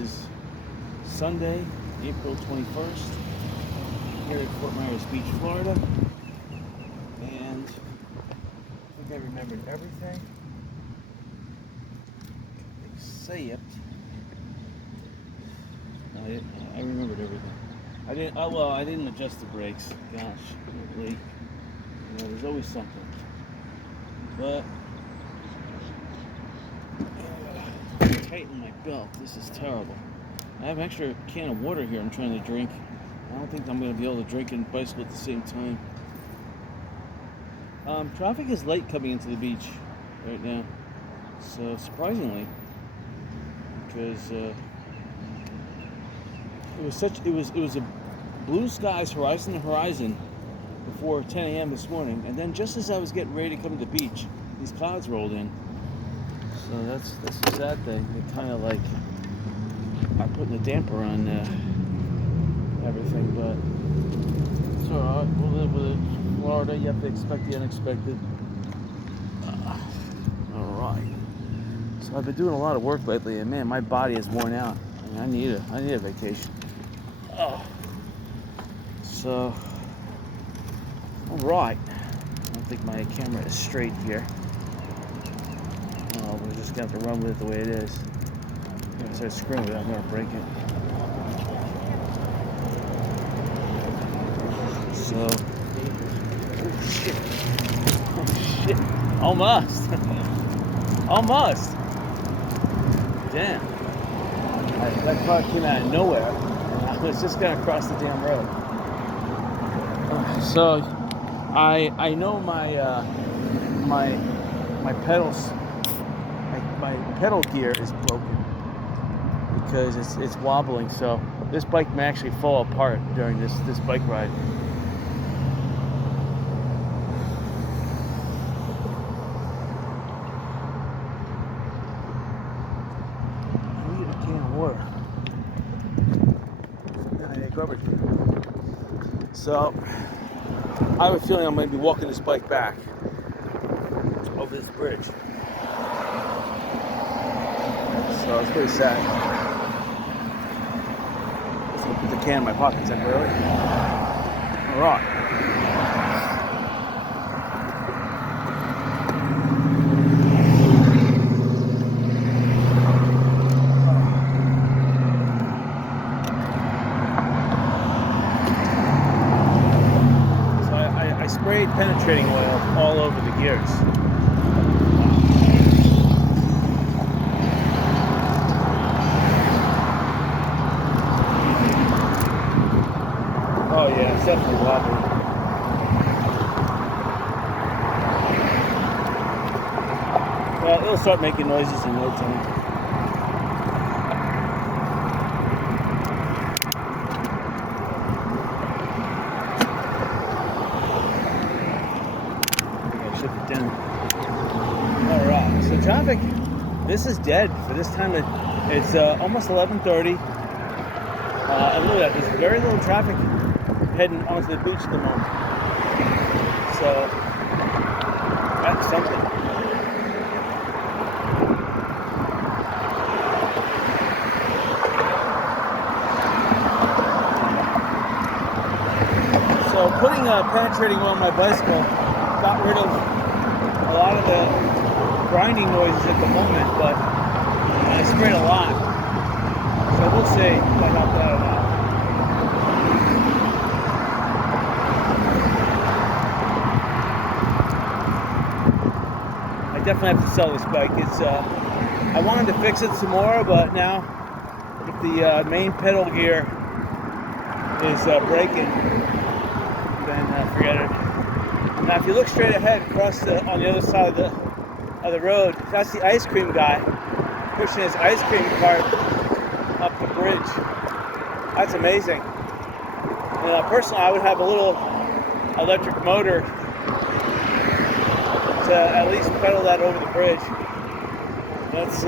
is Sunday, April 21st, here at Fort Myers Beach, Florida. And I think I remembered everything except I remembered everything. I didn't adjust the brakes. Gosh, really. There's always something. But tighten my belt. This is terrible. I have an extra can of water here I'm trying to drink. I don't think I'm going to be able to drink and bicycle at the same time. Traffic is late coming into the beach right now. So surprisingly, because it was a blue skies horizon to horizon before 10 a.m. this morning, and then just as I was getting ready to come to the beach, these clouds rolled in. So that's a sad thing. It kind of like I'm putting a damper on everything, but it's alright. We'll live with it. Florida, you have to expect the unexpected. Alright. So I've been doing a lot of work lately, and man, my body is worn out. I mean, I need a vacation. Oh. So, alright. I don't think my camera is straight here. We're just gonna have to run with it the way it is. If I start screwing with it, I'm gonna break it. So, oh shit. Oh shit. Almost. Almost. Damn. That car came out of nowhere. And I was just gonna cross the damn road. So, I know my pedals. My pedal gear is broken because it's wobbling, so this bike may actually fall apart during this bike ride. I need a can of water. I need a garbage can. So I have a feeling I'm going to be walking this bike back over this bridge. So it's pretty sad. Just gonna put the can in my pocket temporarily. Alright. So I sprayed penetrating oil all over the gears. Oh yeah, it's definitely wobbly. Well, it'll start making noises in no time. I shift it down. Alright, so traffic, this is dead for this time. It's almost 11:30. And look at that, there's very little traffic heading onto the beach at the moment. So that's something. So putting penetrating oil on my bicycle got rid of a lot of the grinding noises at the moment, but I sprayed a lot. So we'll see if I help that or not. I definitely have to sell this bike. It's I wanted to fix it some more, but now if the main pedal gear is breaking, then forget it. Now, if you look straight ahead, on the other side of the road, that's the ice cream guy pushing his ice cream cart up the bridge. That's amazing. And personally, I would have a little electric motor to at least pedal that over the bridge. That's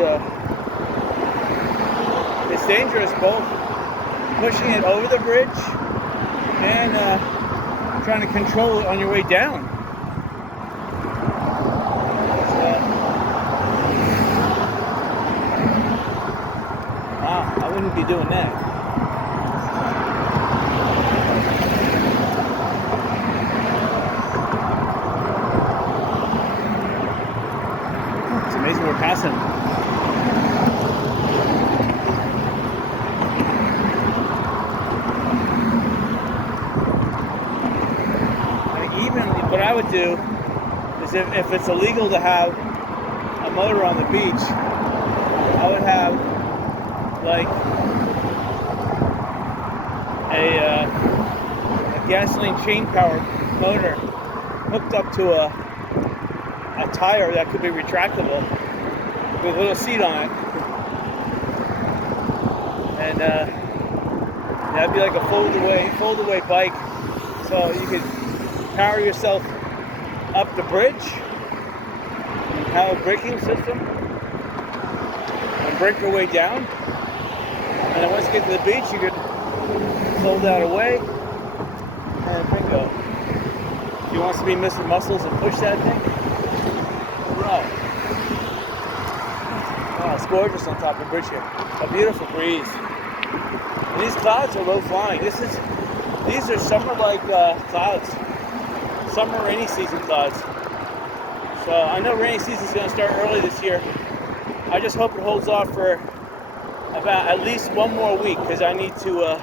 it's dangerous, both pushing it over the bridge and trying to control it on your way down. Wow, wouldn't be doing that. It's amazing we're passing. What I would do is if it's illegal to have a motor on the beach, I would have like a gasoline chain powered motor hooked up to a tire that could be retractable with a little seat on it, and that'd be like a fold away bike, so you could power yourself up the bridge, have a braking system, and brake your way down. And then once you get to the beach, you could fold that away, and bingo. If you want to be Mr. Muscles and push that thing, right. Oh, it's gorgeous on top of the bridge here. A beautiful breeze. And these clouds are low flying. These are summer-like clouds. Summer rainy season clouds. So I know rainy season is going to start early this year. I just hope it holds off for about at least one more week, because I need to.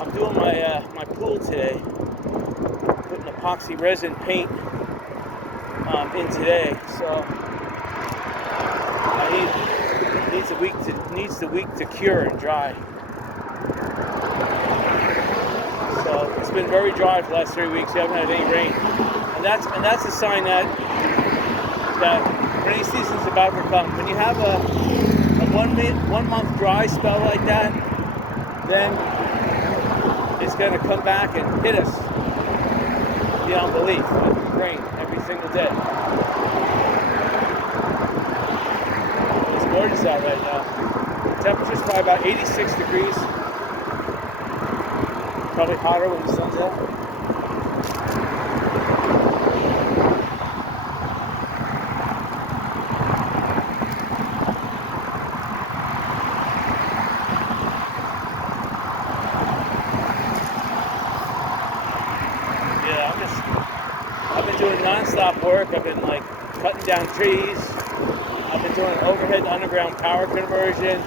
I'm doing my pool today. Putting epoxy resin paint in today. So needs the week to cure and dry. So it's been very dry for the last 3 weeks. We haven't had any rain, and that's a sign that rainy season's about to come. When you have a 1 month dry spell like that, then it's going to come back and hit us beyond belief. Like rain every single day. It's gorgeous out right now. The temperature's probably about 86 degrees. Probably hotter when the sun's out. Yeah, I've been doing non-stop work. I've been like cutting down trees. I've been doing overhead to underground power conversion.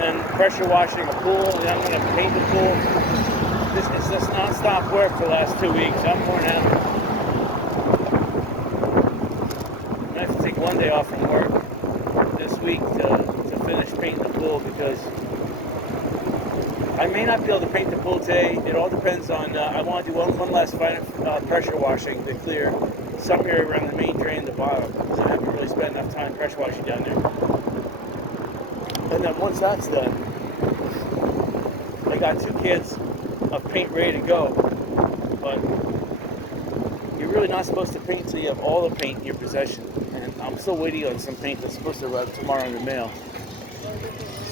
And then pressure washing a pool, and then I'm going to paint the pool. It's just non-stop work for the last 2 weeks. I'm worn out. I have to take one day off from work this week to finish painting the pool, because I may not be able to paint the pool today. It all depends on, I want to do one last final pressure washing to clear some area around the main drain at the bottom, because I haven't really spent enough time pressure washing down there. And then once that's done, I got 2 cans of paint ready to go. But you're really not supposed to paint until you have all the paint in your possession. And I'm still waiting on some paint that's supposed to arrive tomorrow in the mail.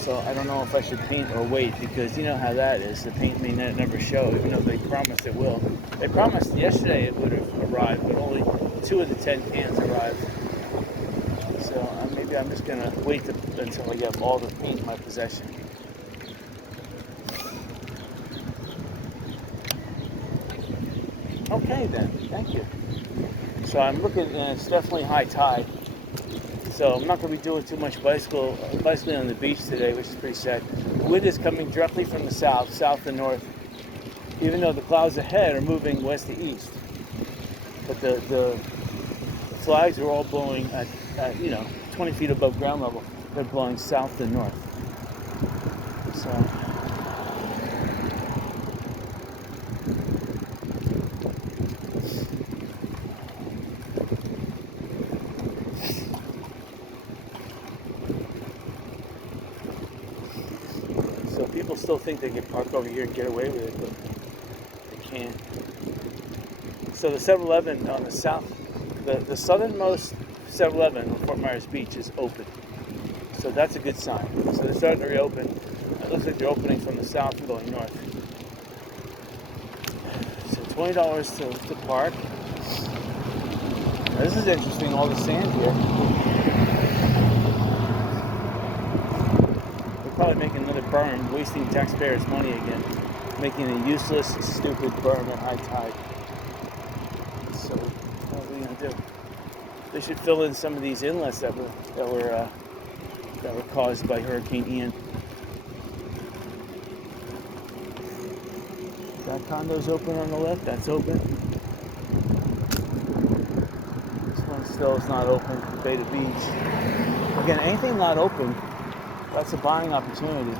So I don't know if I should paint or wait, because you know how that is. The paint may never show, even though they promised it will. They promised yesterday it would have arrived, but only 2 of the 10 cans arrived. So maybe I'm just going to wait until I get all the paint in my possession. Okay then, thank you. So I'm looking, and it's definitely high tide. So I'm not going to be doing too much bicycling on the beach today, which is pretty sad. The wind is coming directly from the south to north, even though the clouds ahead are moving west to east. But the flags are all blowing at 20 feet above ground level. They're blowing south to north. So people still think they can park over here and get away with it, but they can't. So the 7-Eleven on the south, the southernmost 7-Eleven on Fort Myers Beach is open. So that's a good sign. So they're starting to reopen. It looks like they're opening from the south and going north. So $20 to park. Now, this is interesting, all the sand here. probably making another berm, wasting taxpayers' money again, making a useless, stupid berm at high tide. So what are we gonna do? They should fill in some of these inlets that were caused by Hurricane Ian. That condo's open on the left. That's open. This one still is not open. Beta Beach. Again, anything not open, that's a buying opportunity.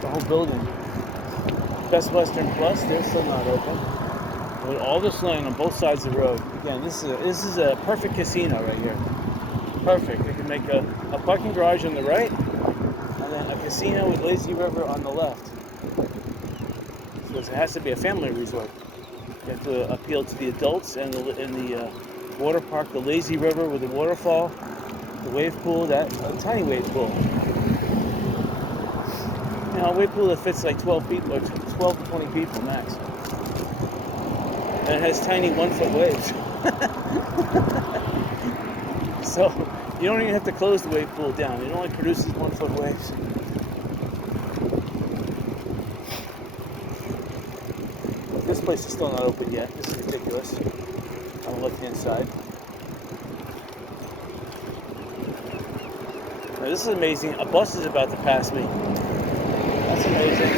The whole building. Best Western Plus, they're still not open. With all this land on both sides of the road. Again, this is a perfect casino right here. Perfect. We can make a parking garage on the right, and then a casino with lazy river on the left. So it has to be a family resort. You have to appeal to the adults and the water park, the lazy river with the waterfall, the wave pool, that a tiny wave pool. You know, a wave pool that fits like 12 people or 12 to 20 people max. And it has tiny 1-foot waves. So you don't even have to close the wave pool down. It only produces 1-foot waves. This place is still not open yet. This is ridiculous. On the left-hand side. Now, this is amazing. A bus is about to pass me. That's amazing.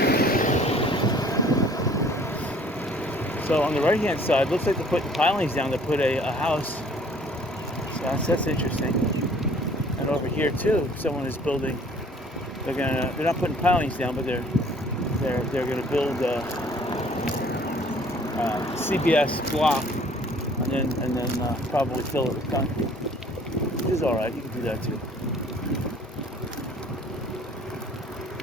So on the right-hand side, looks like they're putting pilings down to put a house. So that's interesting. And over here too, someone is building. They're not putting pilings down, but they're gonna build CBS block, and then probably fill it with concrete. Which is all right. You can do that too.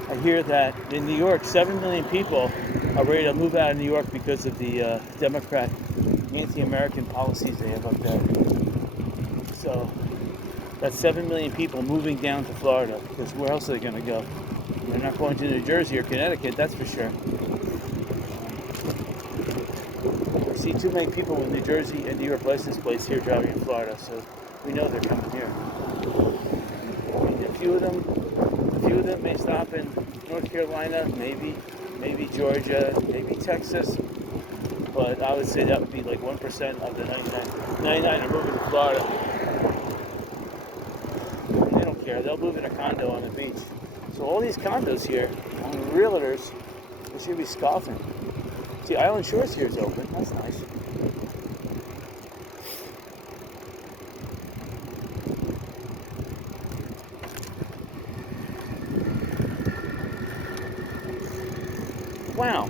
I hear that in New York, 7 million people are ready to move out of New York because of the Democrat anti-American policies they have up there. So that's 7 million people moving down to Florida, because where else are they going to go? They're not going to New Jersey or Connecticut, that's for sure. I see too many people with New Jersey and New York license plates here driving in Florida, so we know they're coming here. I mean, a few of them may stop in North Carolina, maybe Georgia, maybe Texas, but I would say that would be like 1% of the 99. 99 are moving to Florida. They don't care. They'll move in a condo on the beach. So all these condos here, all the realtors, they should be scoffing. See, Island Shores here is open. That's nice. Wow,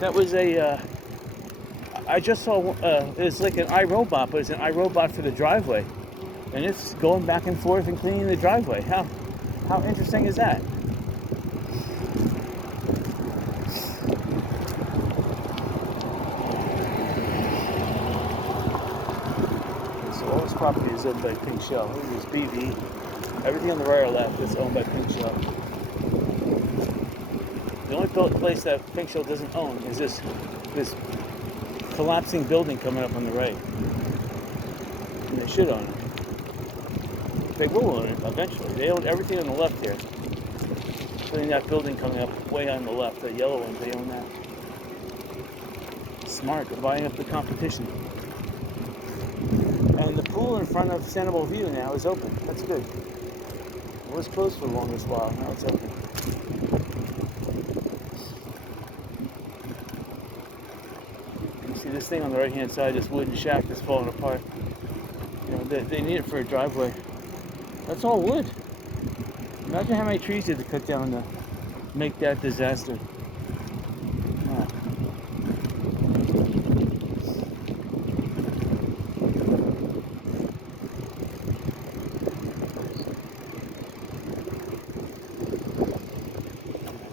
that was I just saw, it's like an iRobot, but it's an iRobot for the driveway. And it's going back and forth and cleaning the driveway. How interesting is that? So all this property is owned by Pink Shell. Look at this BV. Everything on the right or left is owned by Pink Shell. The only place that Pink Shell doesn't own is this collapsing building coming up on the right. And they should own it. They will own it eventually. They own everything on the left here. Including that building coming up way on the left, the yellow one, they own that. Smart, they're buying up the competition. And the pool in front of Sanibel View now is open. That's good. It was closed for the longest while, now it's open. See this thing on the right hand side, this wooden shack that's falling apart. You know, they need it for a driveway. That's all wood. Imagine how many trees you had to cut down to make that disaster. Wow.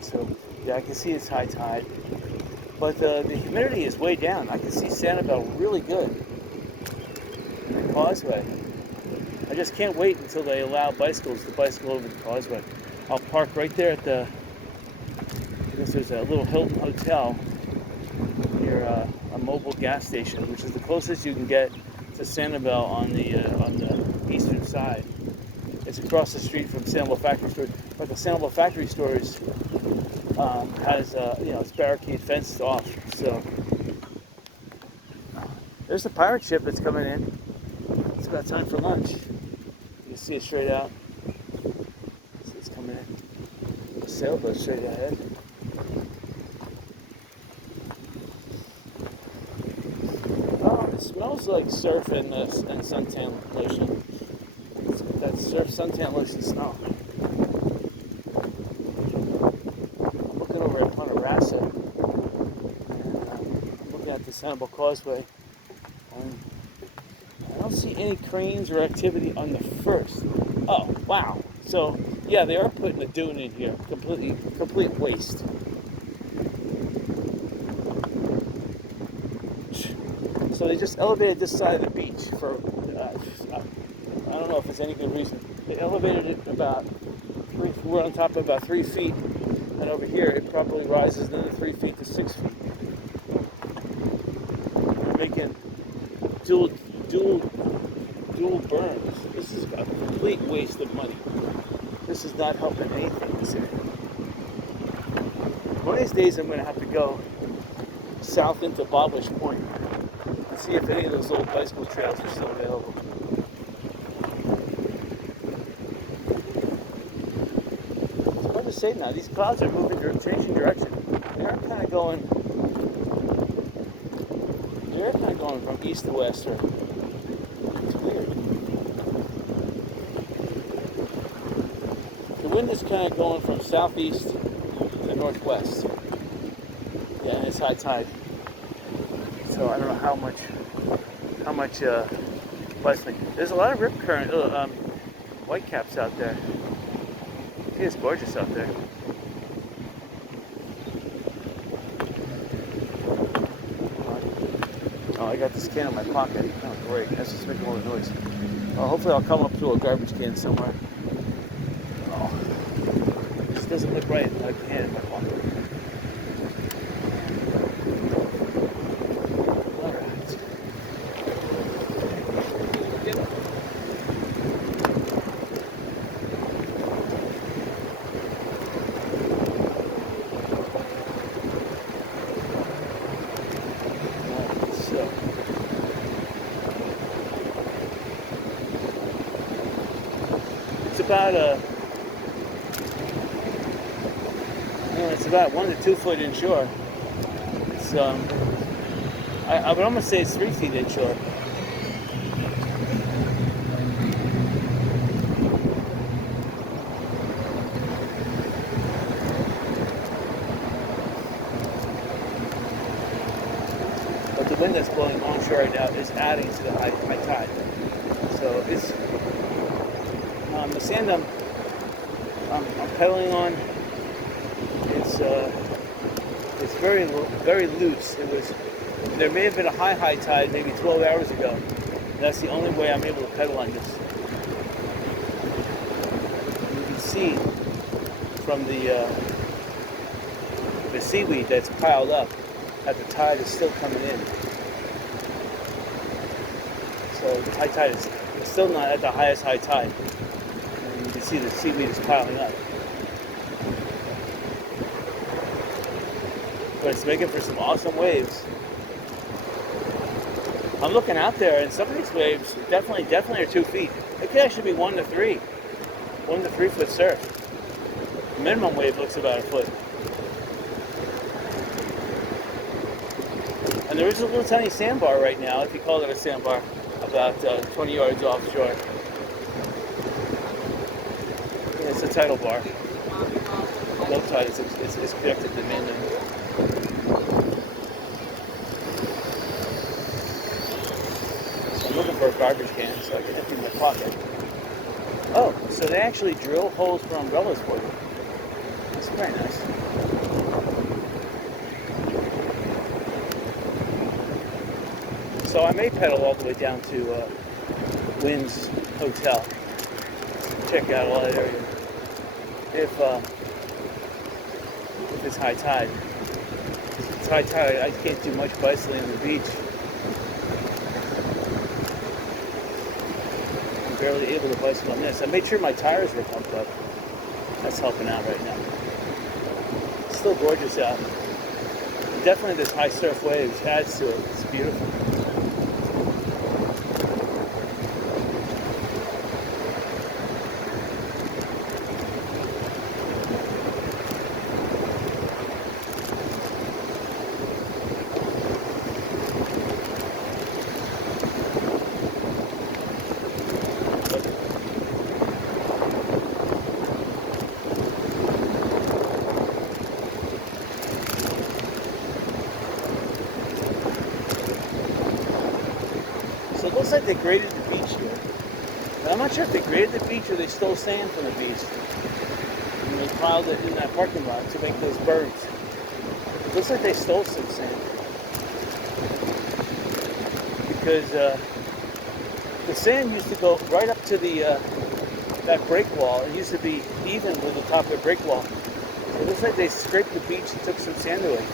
So yeah, I can see it's high tide. But the humidity is way down. I can see Sanibel really good. And the causeway. I just can't wait until they allow bicycles to bicycle over the causeway. I'll park right there at I guess there's a little Hilton Hotel near a mobile gas station, which is the closest you can get to Sanibel on the eastern side. It's across the street from Sanibel Factory Store. but the Sample Factory Stores has it's barricade fenced off. So there's the pirate ship that's coming in. It's about time for lunch. You can see it straight out. See it's coming in. The sailboat straight ahead. Oh, it smells like surf and suntan lotion. It's that surf suntan lotion smell. I'm looking over at Ponderassa, and I'm looking at the Sanibel Causeway. I don't see any cranes or activity on the first. Oh, wow. So, yeah, they are putting a dune in here. Complete waste. So they just elevated this side of the beach for, I don't know if it's any good reason. They elevated it about we're on top of about 3 feet. And over here, it probably rises another 3 feet to 6 feet. They're making dual burns. This is a complete waste of money. This is not helping anything in this area. One of these days I'm going to have to go south into Boblish Point and see if any of those old bicycle trails are still available. It's hard to say now. These clouds are changing direction. They're kind of going from east to west, or it's weird. The wind is kind of going from southeast to northwest. Yeah, and it's high tide. So I don't know how much lessening. There's a lot of rip current, whitecaps out there. It's gorgeous out there. Oh, I got this can in my pocket. Oh, great. That's just making all the noise. Oh, hopefully I'll come up to a garbage can somewhere. Oh, this doesn't look right. I have a can in my pocket. All right. It's about 1 to 2 foot inshore. It's I would almost say it's 3 feet inshore. But the wind that's blowing onshore right now is adding to the high tide. So it's the sand I'm pedaling on. It's very loose. There may have been a high tide maybe 12 hours ago. That's the only way I'm able to pedal on this. You can see from the seaweed that's piled up that the tide is still coming in. So the high tide is still not at the highest high tide. And you can see the seaweed is piling up. But it's making for some awesome waves. I'm looking out there, and some of these waves definitely are 2 feet. It could actually be 1 to 3 foot surf. The minimum wave looks about a foot. And there is a little tiny sandbar right now, if you call it a sandbar, about 20 yards offshore. And it's a tidal bar. Low tide is connected to the mainland. I'm looking for a garbage can so I can empty my pocket. Oh, so they actually drill holes for umbrellas for you. That's very nice. So I may pedal all the way down to Wynn's Hotel. Check out all that area. If it's high tide. If it's high tide, I can't do much bicycling on the beach. I'm barely able to bicycle on this. I made sure my tires were pumped up. I that's helping out right now. It's still gorgeous out. Definitely this high surf waves adds to it. It's beautiful. So it looks like they graded the beach here. Now, I'm not sure if they graded the beach or they stole sand from the beach. And they piled it in that parking lot to make those berms. It looks like they stole some sand. Because the sand used to go right up to the that break wall. It used to be even with the top of the break wall. So it looks like they scraped the beach and took some sand away.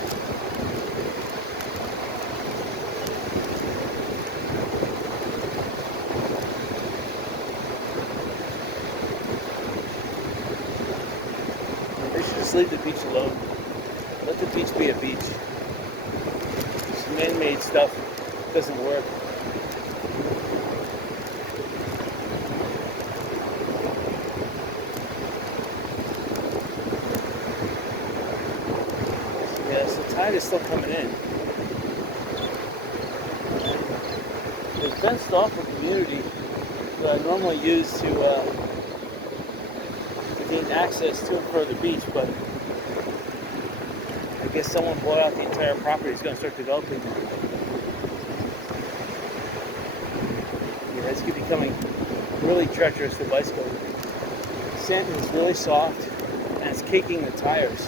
They should just leave the beach alone. Let the beach be a beach. This man-made stuff doesn't work. Yes, the tide is still coming in. They fenced off a community that I normally use to gain access to and for the beach, but I guess someone bought out the entire property. Is going to start developing. Yeah, it's becoming really treacherous for bicycling. Sand is really soft and it's caking the tires.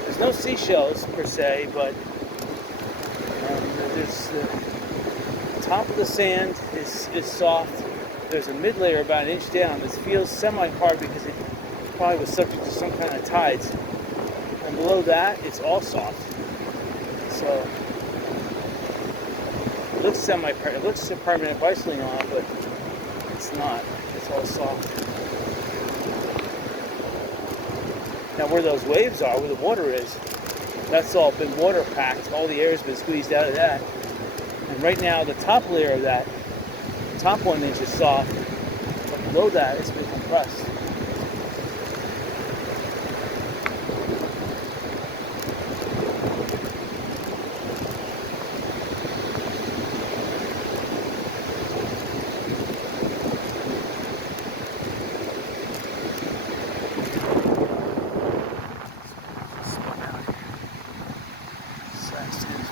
There's no seashells per se, but there's the top of the sand is soft. There's a mid layer about an inch down that feels semi-hard because it probably was subject to some kind of tides. And below that, it's all soft. So it looks it looks permanent bicycling on, but it's not. It's all soft. Now where those waves are, where the water is, that's all been water packed. All the air has been squeezed out of that. And right now, the top layer of that, the top 1 inch is soft, but below that, it's been compressed.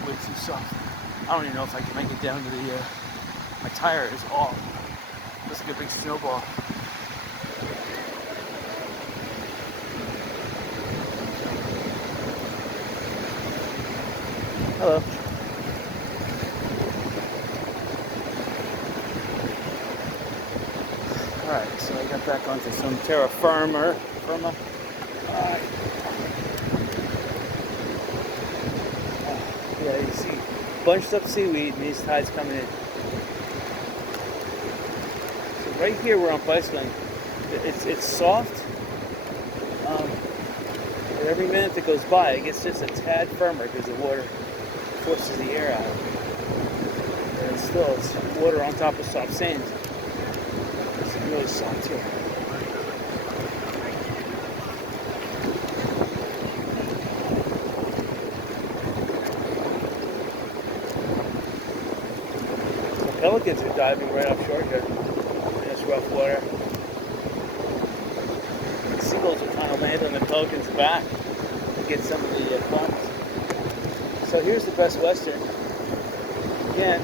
Way too soft. I don't even know if I can make it down to the, my tire is off. Looks like a big snowball. Hello. Alright, so I got back onto some terra firma. Alright. Yeah, you see bunched up seaweed and these tides coming in. So right here where I'm bicycling, it's soft. But every minute that goes by, it gets just a tad firmer because the water forces the air out. And it's water on top of soft sand. It's really soft here. Pelicans are diving right offshore here in this rough water. The seagulls are trying to land on the pelican's back to get some of the crumbs. So here's the Best Western. Again,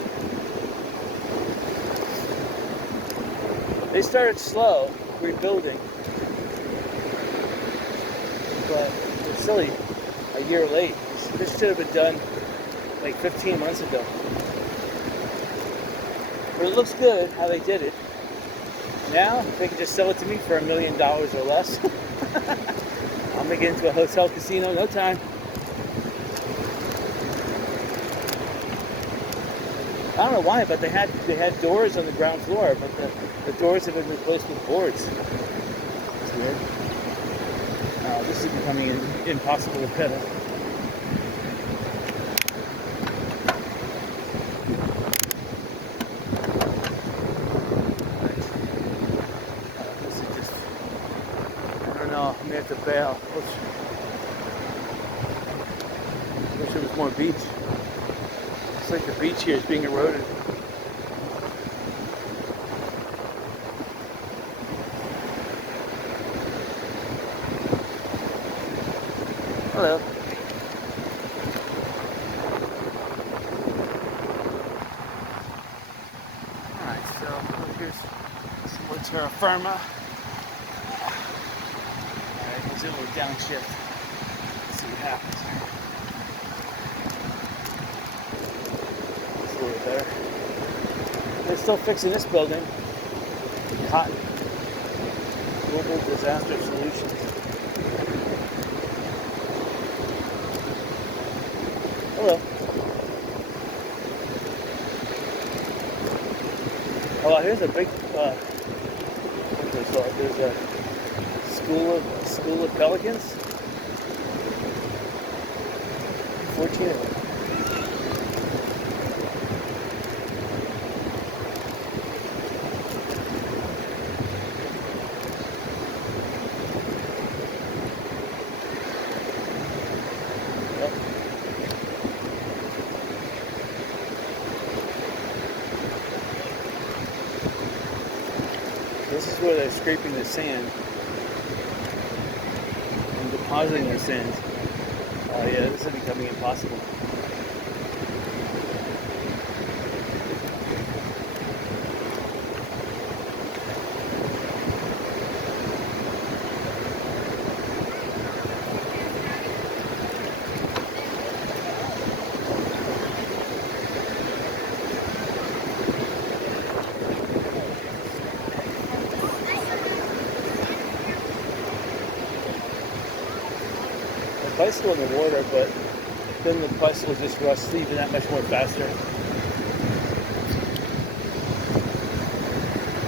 they started slow, rebuilding, but they're still a year late. This should have been done like 15 months ago. But it looks good how they did it. Now, they can just sell it to me for $1 million or less. I'll make it into a hotel casino in no time. I don't know why, but they had doors on the ground floor, but the doors have been replaced with boards. That's weird. This is becoming impossible to pedal. This is just, I don't know, I may have to bail. Wish there was more beach. It's like the beach here is being eroded. Hello. Alright, so here's some more terra firma. Alright, here's a little downshift. Let's see what happens. It's a little better. They're still fixing this building. Cotton. Global Disaster Solutions. Hello. Oh, here's a big. There's a school of pelicans. 14 of them. This is where they're scraping the sand and depositing the sand. Oh yeah, this is becoming impossible. Bicycle in the water, but then the bicycle just rusts even that much more faster.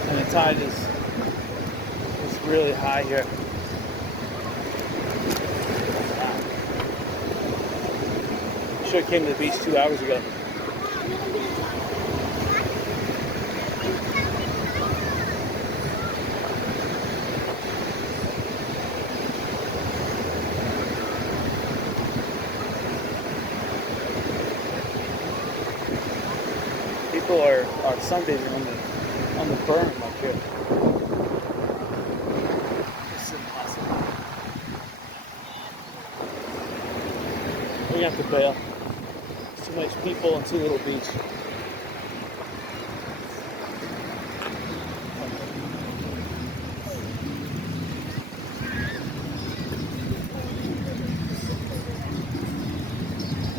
And the tide is really high here. I should have came to the beach 2 hours ago. People are sunbathing on the berm up here. It's impossible. We have to bail. Too much people and too little beach.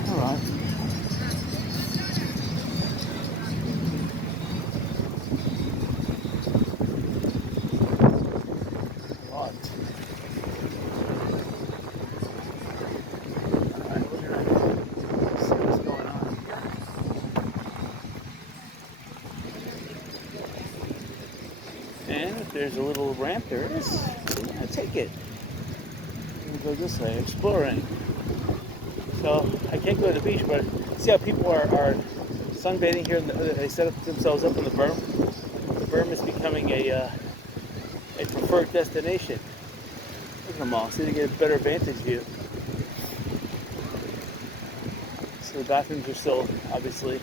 All right. And if there's a little ramp, there is. I take it. I'm gonna go this way, exploring. So I can't go to the beach, but see how people are sunbathing here. They set themselves up in the berm. The berm is becoming a preferred destination. Look at them all. See, they get a better vantage view. So the bathrooms are still obviously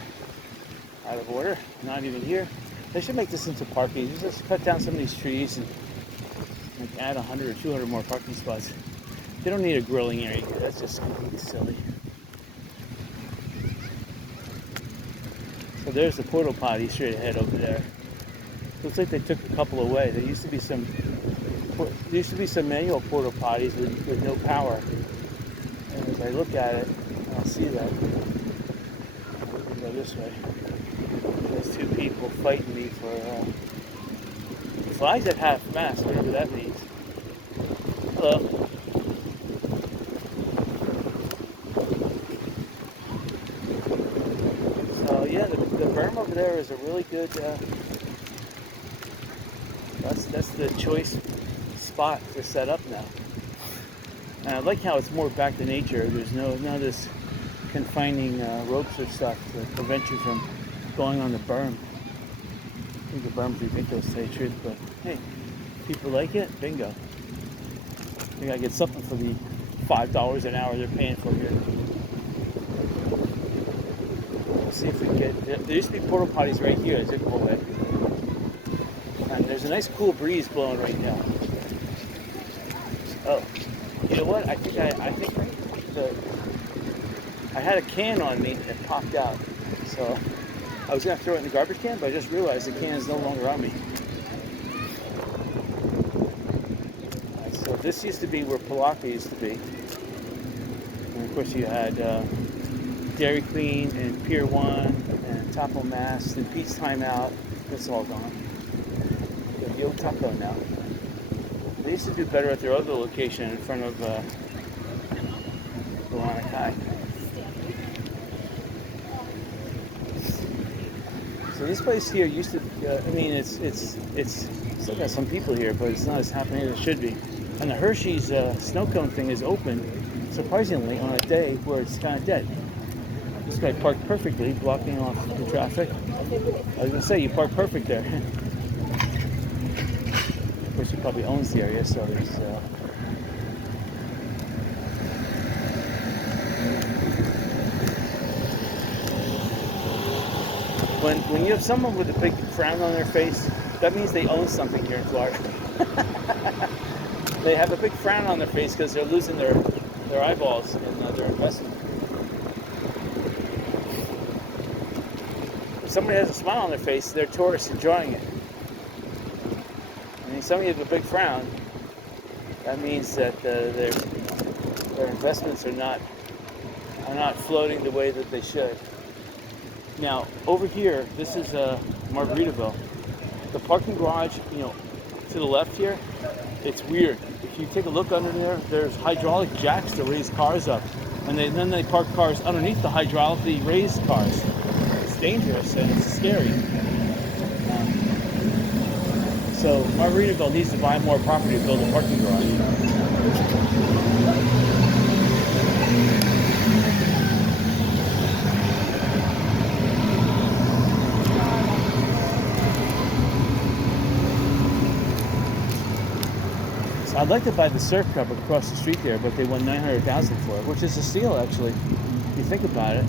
out of order. Not even here. They should make this into parking. Just cut down some of these trees and like add 100 or 200 more parking spots. They don't need a grilling area here. That's just completely silly. So there's the porta potty straight ahead over there. Looks like they took a couple away. There used to be some manual porta potties with no power. And as I look at it, I'll see that. We can go this way. There's two people fighting me for flags at half mast, whatever that means. Hello. So yeah, the berm over there is a really good. That's the choice spot to set up now. And I like how it's more back to nature. There's none of this confining ropes or stuff to prevent you from going on the berm. I think the berm's ridiculous, to tell you the truth, but hey, people like it, bingo. They gotta get something for the $5 an hour they're paying for here. We'll see if we can get. There used to be porta potties right here as you go away. And there's a nice cool breeze blowing right now. Oh, you know what? I think I had a can on me that popped out. So I was gonna throw it in the garbage can, but I just realized the can is no longer on me. So this used to be where Palaka used to be. And of course you had Dairy Queen and Pier 1 and Taco Mass and Pete's Time Out. That's all gone. Yo Taco now. They used to do better at their other location in front of High. So this place here used to, I mean, it's still got some people here, but it's not as happening as it should be. And the Hershey's snow cone thing is open, surprisingly, on a day where it's kind of dead. This guy parked perfectly, blocking off the traffic. I was gonna say, you parked perfect there. Of course, he probably owns the area, so there's. When you have someone with a big frown on their face, that means they own something here in Florida. They have a big frown on their face because they're losing their eyeballs in their investment. If somebody has a smile on their face, they're tourists enjoying it. I mean, somebody with a big frown, that means that their investments are not floating the way that they should. Now, over here, this is Margaritaville. The parking garage, to the left here, it's weird. If you take a look under there, there's hydraulic jacks to raise cars up. And then they park cars underneath the hydraulically raised cars. It's dangerous and it's scary. So Margaritaville needs to buy more property to build a parking garage. I'd like to buy the surf club across the street there, but they won $900,000 for it, which is a steal, actually. If you think about it,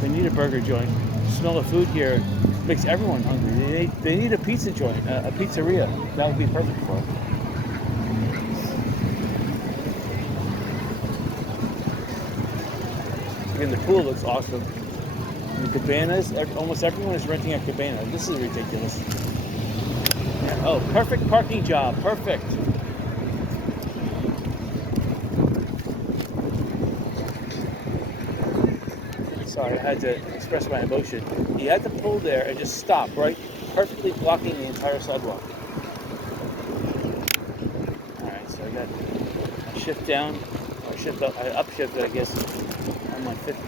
they need a burger joint. The smell of food here makes everyone hungry. They need a pizza joint, a pizzeria. That would be perfect for it. And the pool looks awesome. And the cabanas, almost everyone is renting a cabana. This is ridiculous. Yeah. Oh, perfect parking job, perfect. Sorry, I had to express my emotion. He had to pull there and just stop, right? Perfectly blocking the entire sidewalk. Alright, so I got a shift down, or shift up, I upshifted, I guess. I'm on fifth.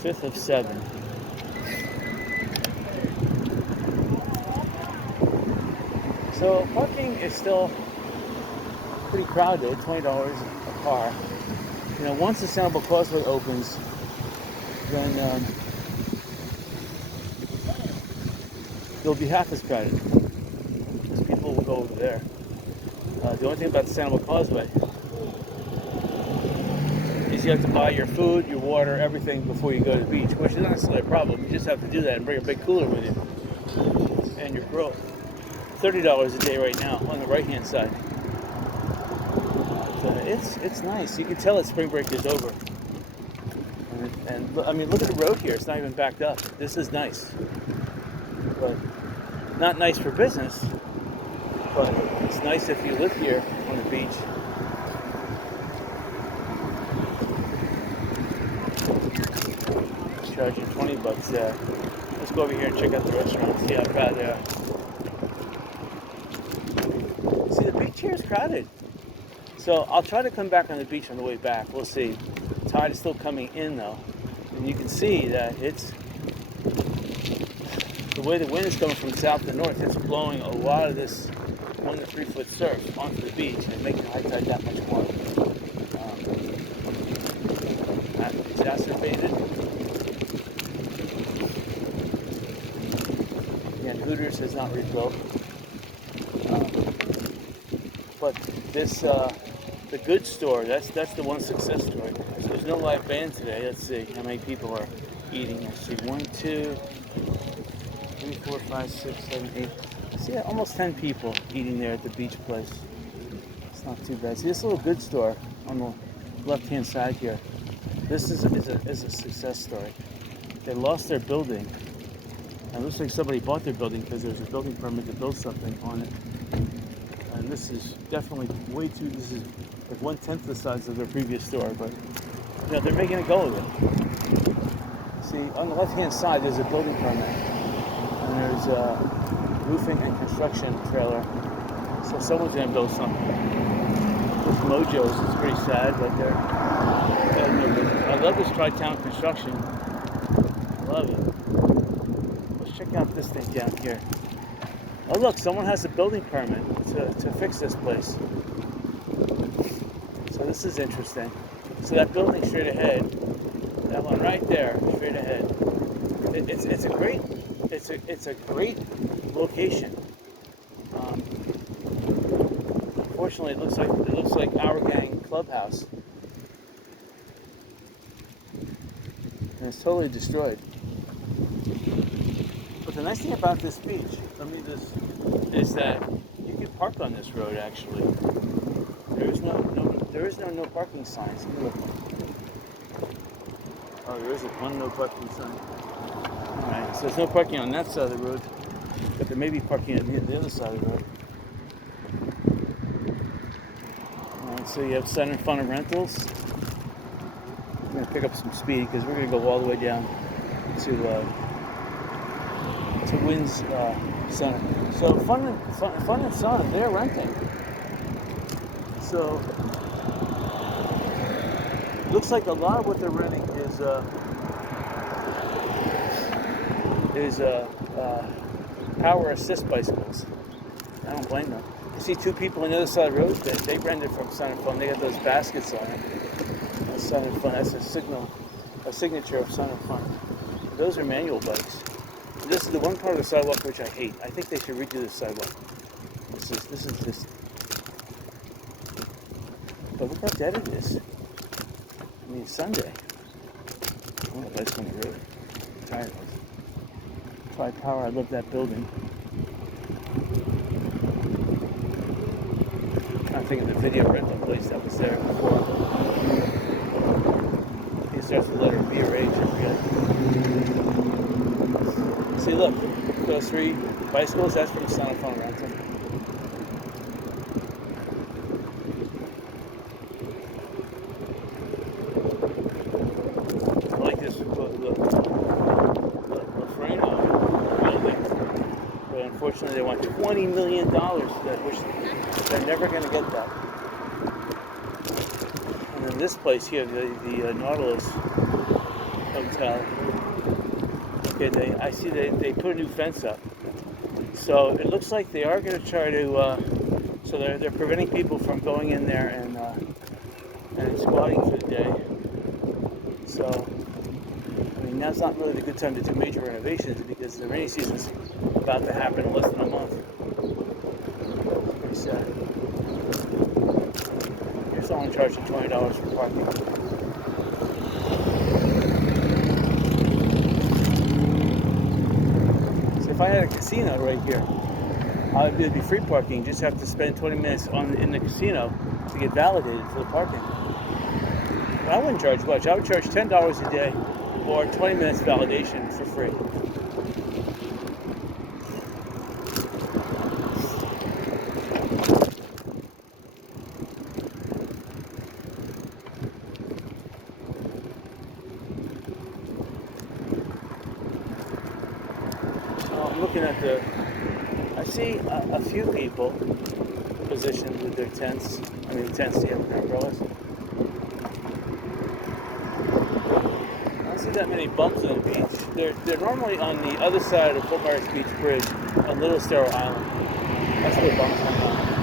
Fifth of 7. So parking is still pretty crowded, $20 a car. Once the San Causeway opens, then it'll be half as crowded because people will go over there. The only thing about the San Causeway is you have to buy your food, your water, everything before you go to the beach, which is not necessarily a problem. You just have to do that and bring a big cooler with you and your grill. $30 a day right now on the right-hand side. It's nice. You can tell that spring break is over. And I mean, look at the road here. It's not even backed up. This is nice. But not nice for business. But it's nice if you live here on the beach. Charging $20 there. Let's go over here and check out the restaurant. See how crowded they are. See, the beach here is crowded. So I'll try to come back on the beach on the way back. We'll see. The tide is still coming in though. And you can see that it's the way the wind is coming from south to north, it's blowing a lot of this doing the 3-foot surf onto the beach and making high tide that much more exacerbated. Again, Hooters has not rebuilt. But this, the good store, that's the one success story. So there's no live band today. Let's see how many people are eating. Let's see, 1, 2, 3, 4, 5, 6, 7, 8. I see almost 10 people eating there at the beach place. It's not too bad. See this little good store on the left-hand side here. This is a success story. They lost their building. And it looks like somebody bought their building because there's a building permit to build something on it. And this is definitely way too, this is like 1/10 the size of their previous store, but you know, they're making a go of it. See, on the left-hand side, there's a building permit, and there's a roofing and construction trailer. So someone's gonna build something. This Mojo's is pretty sad, but I love this Tri-Town construction. I love it. Let's check out this thing down here. Oh look, someone has a building permit to fix this place. So this is interesting. So that building straight ahead, that one right there, straight ahead. It's a great location. Unfortunately, it looks like Our Gang Clubhouse, and it's totally destroyed. But the nice thing about this beach, is that you can park on this road. Actually, there is no parking signs. Look. Oh, there is one no parking sign. All right, so there's no parking on that side of the road, but there may be parking on the other side of the road. All right, so you have Center Fun and Rentals. I'm gonna pick up some speed because we're gonna go all the way down to Wynn's Center. So Fun and Son, they're renting. So looks like a lot of what they're renting is power assist bicycles. I don't blame them. You see two people on the other side of the road. They rented from Sun and Fun. They got those baskets on it. That's Sun and Fun. That's a signature of Sun and Fun. Those are manual bikes. This is the one part of the sidewalk which I hate. I think they should redo the sidewalk. This is just. But look how dead it is. I mean, it's Sunday. Oh, the bike's on the road. I'm tired of it. Tri Power. I love that building. I'm trying to think of the video rental place that was there before. It starts with the letter B or H. I forget. See, look, those 3 bicycles, that's from Sun and Fun Rental. I like this, the Freno building, but unfortunately they want $20 million for that, which they're never going to get that. And then this place here, the Nautilus Hotel. Okay, I see they put a new fence up, so it looks like they are going to try to. So they're preventing people from going in there and squatting for the day. So I mean, now's not really the good time to do major renovations because the rainy season's about to happen in less than a month. It's pretty sad. Here's someone charging $20 for parking. If I had a casino right here, it'd be free parking. You just have to spend 20 minutes in the casino to get validated for the parking. But I wouldn't charge much. I would charge $10 a day or 20 minutes validation for free. I'm looking at I see a few people positioned with their tents. I mean, tents, yeah, with their umbrellas. I don't see that many bumps on the beach. They're normally on the other side of Fort Myers Beach Bridge on Little Star Island. That's where bumps are on.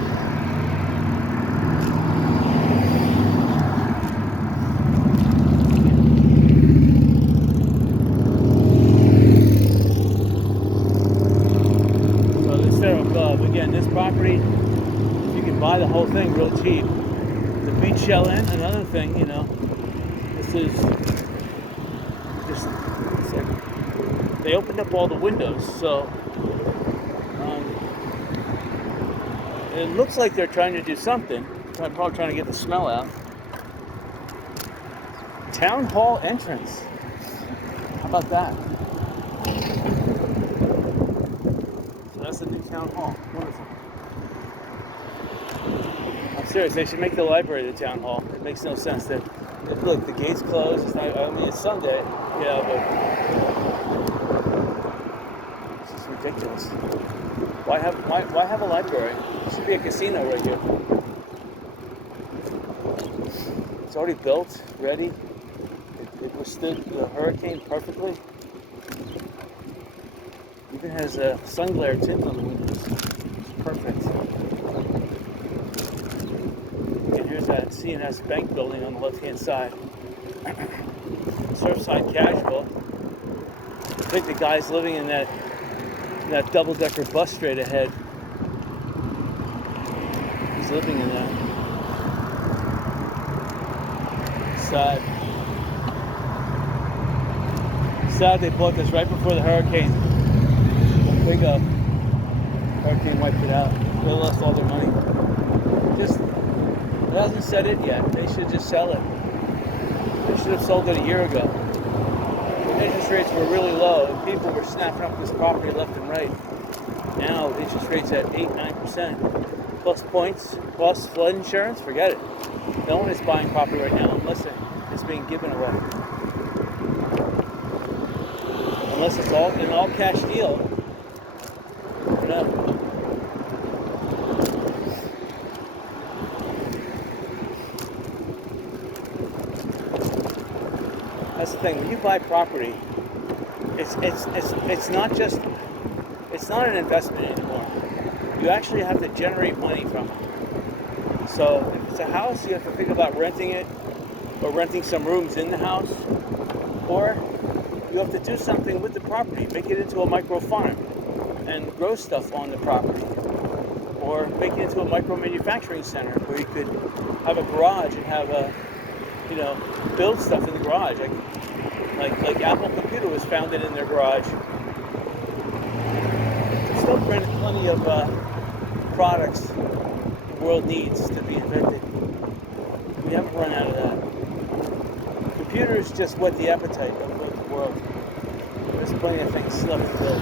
You can buy the whole thing real cheap. The beach shell in, another thing, this is just, it's like, they opened up all the windows, so it looks like they're trying to do something. They're probably trying to get the smell out. Town hall entrance. How about that? So that's the new town hall. Wonderful. I'm serious. They should make the library the town hall. It makes no sense that look, the gates closed. It's not. I mean, it's Sunday. Yeah, but this is ridiculous. Why have a library? It should be a casino right here. It's already built, ready. It withstood the hurricane perfectly. Even has a sun glare tint on the windows. It's perfect. And here's that C&S Bank building on the left-hand side. Surfside Casual. I think the guy's living in that double-decker bus straight ahead. He's living in that. Sad. Sad they bought this right before the hurricane. Big hurricane wiped it out. They lost all their money. Just, it hasn't set it yet. They should just sell it. They should have sold it a year ago. When interest rates were really low and people were snapping up this property left and right. Now interest rates at 8-9%. Plus points, plus flood insurance, forget it. No one is buying property right now unless it's being given away. Unless it's all an all-cash deal. No. That's the thing. When you buy property, it's not an investment anymore. You actually have to generate money from it. So if it's a house, you have to think about renting it or renting some rooms in the house, or you have to do something with the property, make it into a micro farm and grow stuff on the property, or make it into a micro manufacturing center where you could have a garage and have build stuff in the garage. Like Apple Computer was founded in their garage. There's still plenty of products the world needs to be invented. We haven't run out of that. Computers just whet the appetite of the world. There's plenty of things left to build.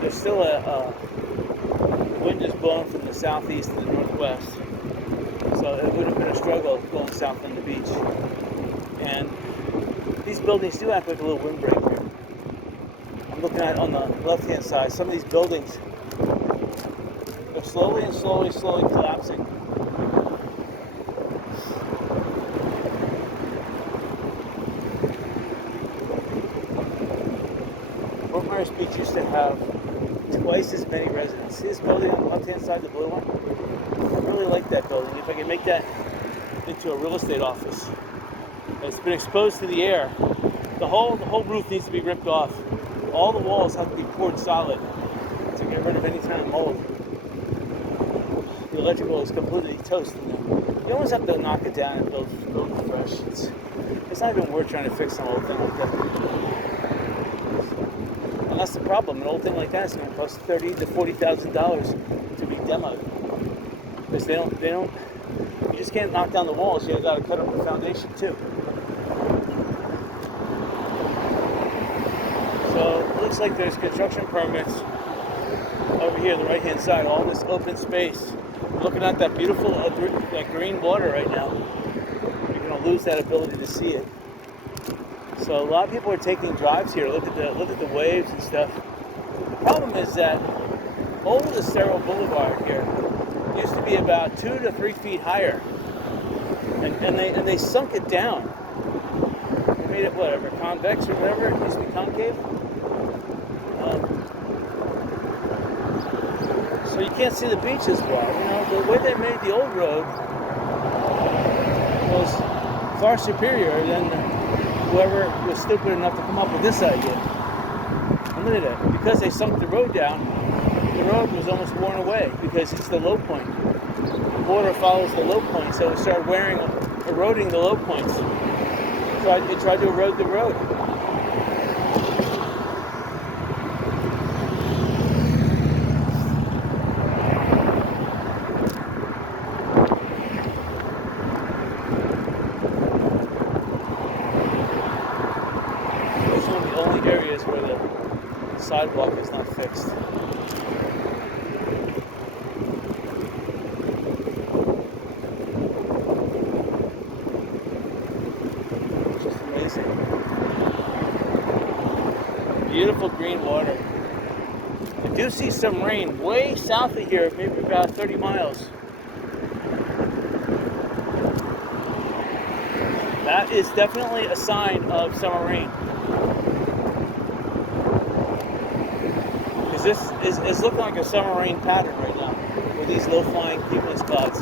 There's still the wind is blowing from the southeast and the northwest, so it would have been a struggle going south on the beach. And these buildings do act like a little windbreak here. I'm looking at on the left-hand side, some of these buildings are slowly collapsing. Fort Myers Beach used to have twice as many residents. See this building on the left-hand side, the blue one? I really like that building. If I can make that into a real estate office. It's been exposed to the air. The whole roof needs to be ripped off. All the walls have to be poured solid to get rid of any kind of mold. The electrical is completely toast. You almost have to knock it down and build fresh. It's not even worth trying to fix an old thing like that. And that's the problem. An old thing like that is going to cost $30,000 to $40,000 to be demoed. Because they don't. You just can't knock down the walls. You got to cut up the foundation too. So it looks like there's construction permits over here, the right-hand side, all this open space. Looking at that beautiful that green water right now, you're going to lose that ability to see it. So a lot of people are taking drives here. Look at the waves and stuff. The problem is that old Estero Boulevard here used to be about 2 to 3 feet higher, and they sunk it down. They made it whatever, convex or whatever. It used to be concave. So you can't see the beach as well. You know, the way they made the old road was far superior than whoever was stupid enough to come up with this idea. And look at that. Because they sunk the road down, the road was almost worn away because it's the low point. The water follows the low point, so it started eroding the low points. It tried to erode the road. Areas where the sidewalk is not fixed. Just amazing. Beautiful green water. I do see some rain way south of here, maybe about 30 miles. That is definitely a sign of summer rain. This is looking like a summer rain pattern right now with these low-flying cumulus clouds.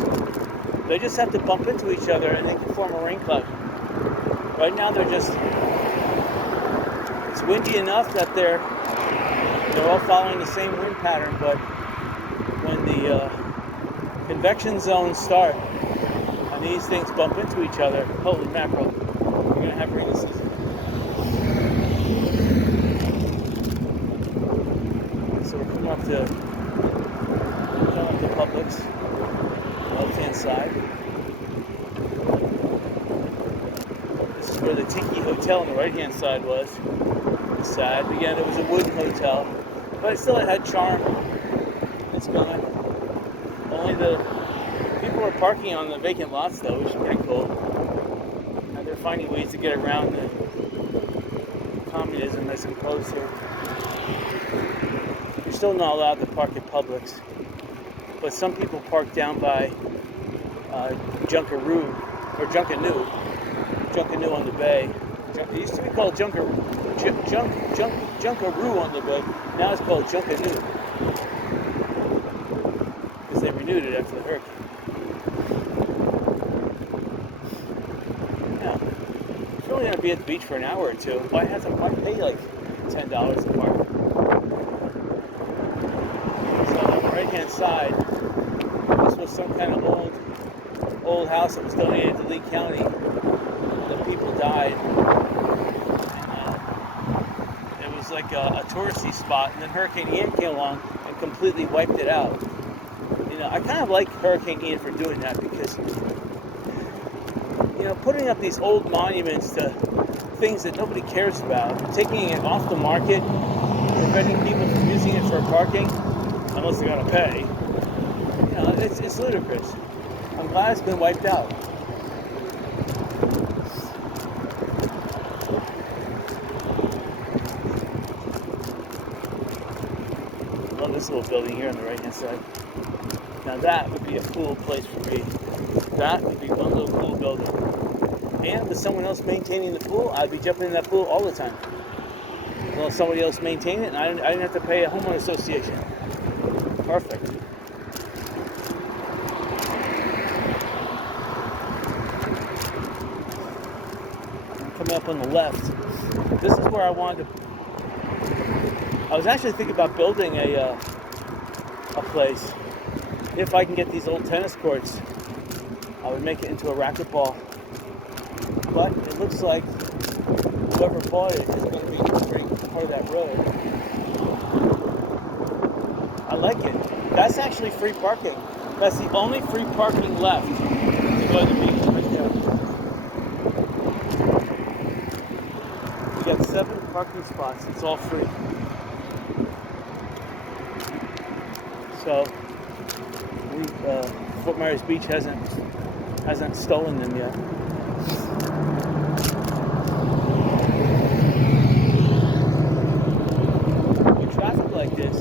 They just have to bump into each other and they can form a rain cloud. Right now it's windy enough that they're all following the same wind pattern, but when the convection zones start and these things bump into each other, holy mackerel, we're going to have rainy season. So we're coming up to Publix, left-hand side. This is where the Tiki Hotel on the right-hand side was. It's sad. Again, it was a wooden hotel, but it still had charm. It's gone. Only the people are parking on the vacant lots, though, which is pretty cool. And they're finding ways to get around the communism that's imposed here. You're still not allowed to park at Publix, but some people park down by Junkaroo on the bay. It used to be called Junkaroo on the bay. Now it's called Junkanoo because they renewed it after the hurricane. Yeah, it's only gonna be at the beach for an hour or two. Why pay like $10 to park? Right-hand side, this was some kind of old house that was donated to Lee County. The people died. And, it was like a touristy spot, and then Hurricane Ian came along and completely wiped it out. You know, I kind of like Hurricane Ian for doing that because, you know, putting up these old monuments to things that nobody cares about, taking it off the market, preventing people from using it for parking, unless they gotta pay. You know, it's ludicrous. I'm glad it's been wiped out. I love this little building here on the right-hand side. Now that would be a cool place for me. That would be one little cool building. And with someone else maintaining the pool, I'd be jumping in that pool all the time. Well, somebody else maintain it, and I didn't have to pay a homeowner association. Perfect. Coming up on the left. This is where I wanted to. I was actually thinking about building a place. If I can get these old tennis courts, I would make it into a racquetball. But it looks like whoever bought it is going to be covering part of that road. I like it. That's actually free parking. That's the only free parking left to go to the beach right there. We got 7 parking spots. It's all free. So, Fort Myers Beach hasn't stolen them yet. With traffic like this,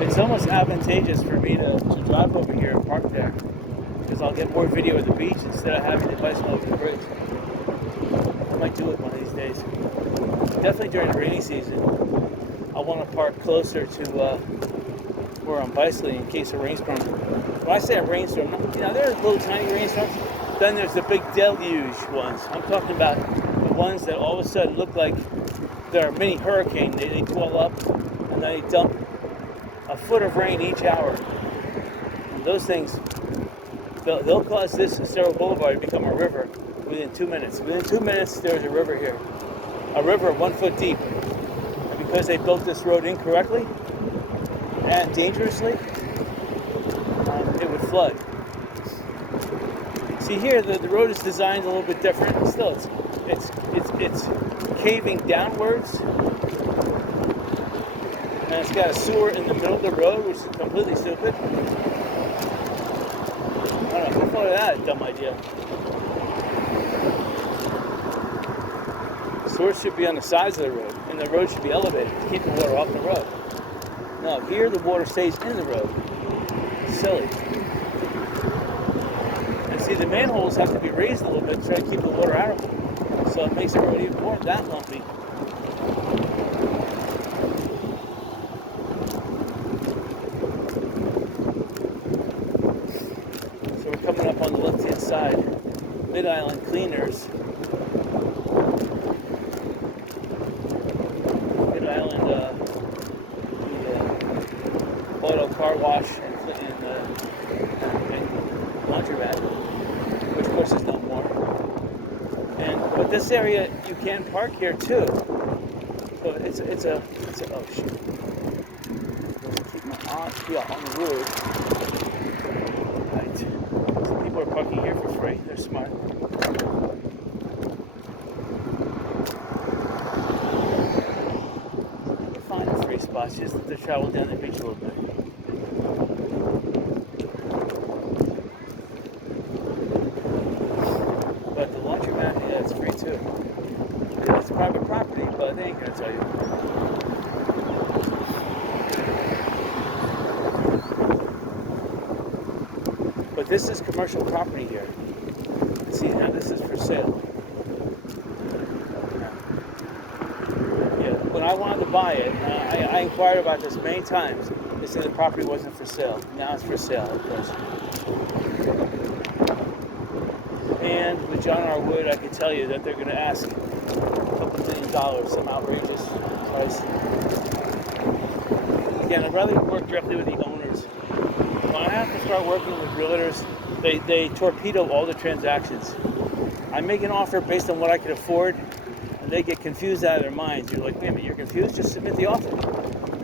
it's almost advantageous for me to drive over here and park there, because I'll get more video of the beach instead of having the bicycle over the bridge. I might do it one of these days. Definitely during the rainy season, I want to park closer to where I'm bicycling in case a rainstorm. When I say a rainstorm, there are little tiny rainstorms. Then there's the big deluge ones. I'm talking about the ones that all of a sudden look like they're a mini hurricane. They swell up and then they dump a foot of rain each hour. And those things, they'll cause this Estero Boulevard to become a river within 2 minutes. Within 2 minutes, there's a river here. A river 1 foot deep. And because they built this road incorrectly and dangerously, it would flood. See here, the road is designed a little bit different. Still, it's caving downwards, and it's got a sewer in the middle of the road, which is completely stupid. I don't know, who thought of that dumb idea? Sewers should be on the sides of the road, and the road should be elevated to keep the water off the road. No, here the water stays in the road. It's silly. See, the manholes have to be raised a little bit to try to keep the water out of them. So it makes the road even more that lumpy. So we're coming up on the left-hand side. Mid-Island Cleaners. Mid-Island, the auto car wash and laundromat, which of course is no more. But this area you can park here too. So it's a oh shoot. Keep my eye on the road. Right. So people are parking here for free. They're smart. They're finding free spots just to travel down the beach a little bit. It's free too. It's private property, but they ain't gonna tell you. But this is commercial property here. See, now this is for sale. Yeah, when I wanted to buy it, I inquired about this many times. They said the property wasn't for sale. Now it's for sale, of course. And with John R. Wood, I can tell you that they're going to ask a couple $1 million, some outrageous price. Again, I'd rather work directly with the owners. When I have to start working with realtors, they torpedo all the transactions. I make an offer based on what I can afford, and they get confused out of their minds. You're like, wait a minute, you're confused? Just submit the offer.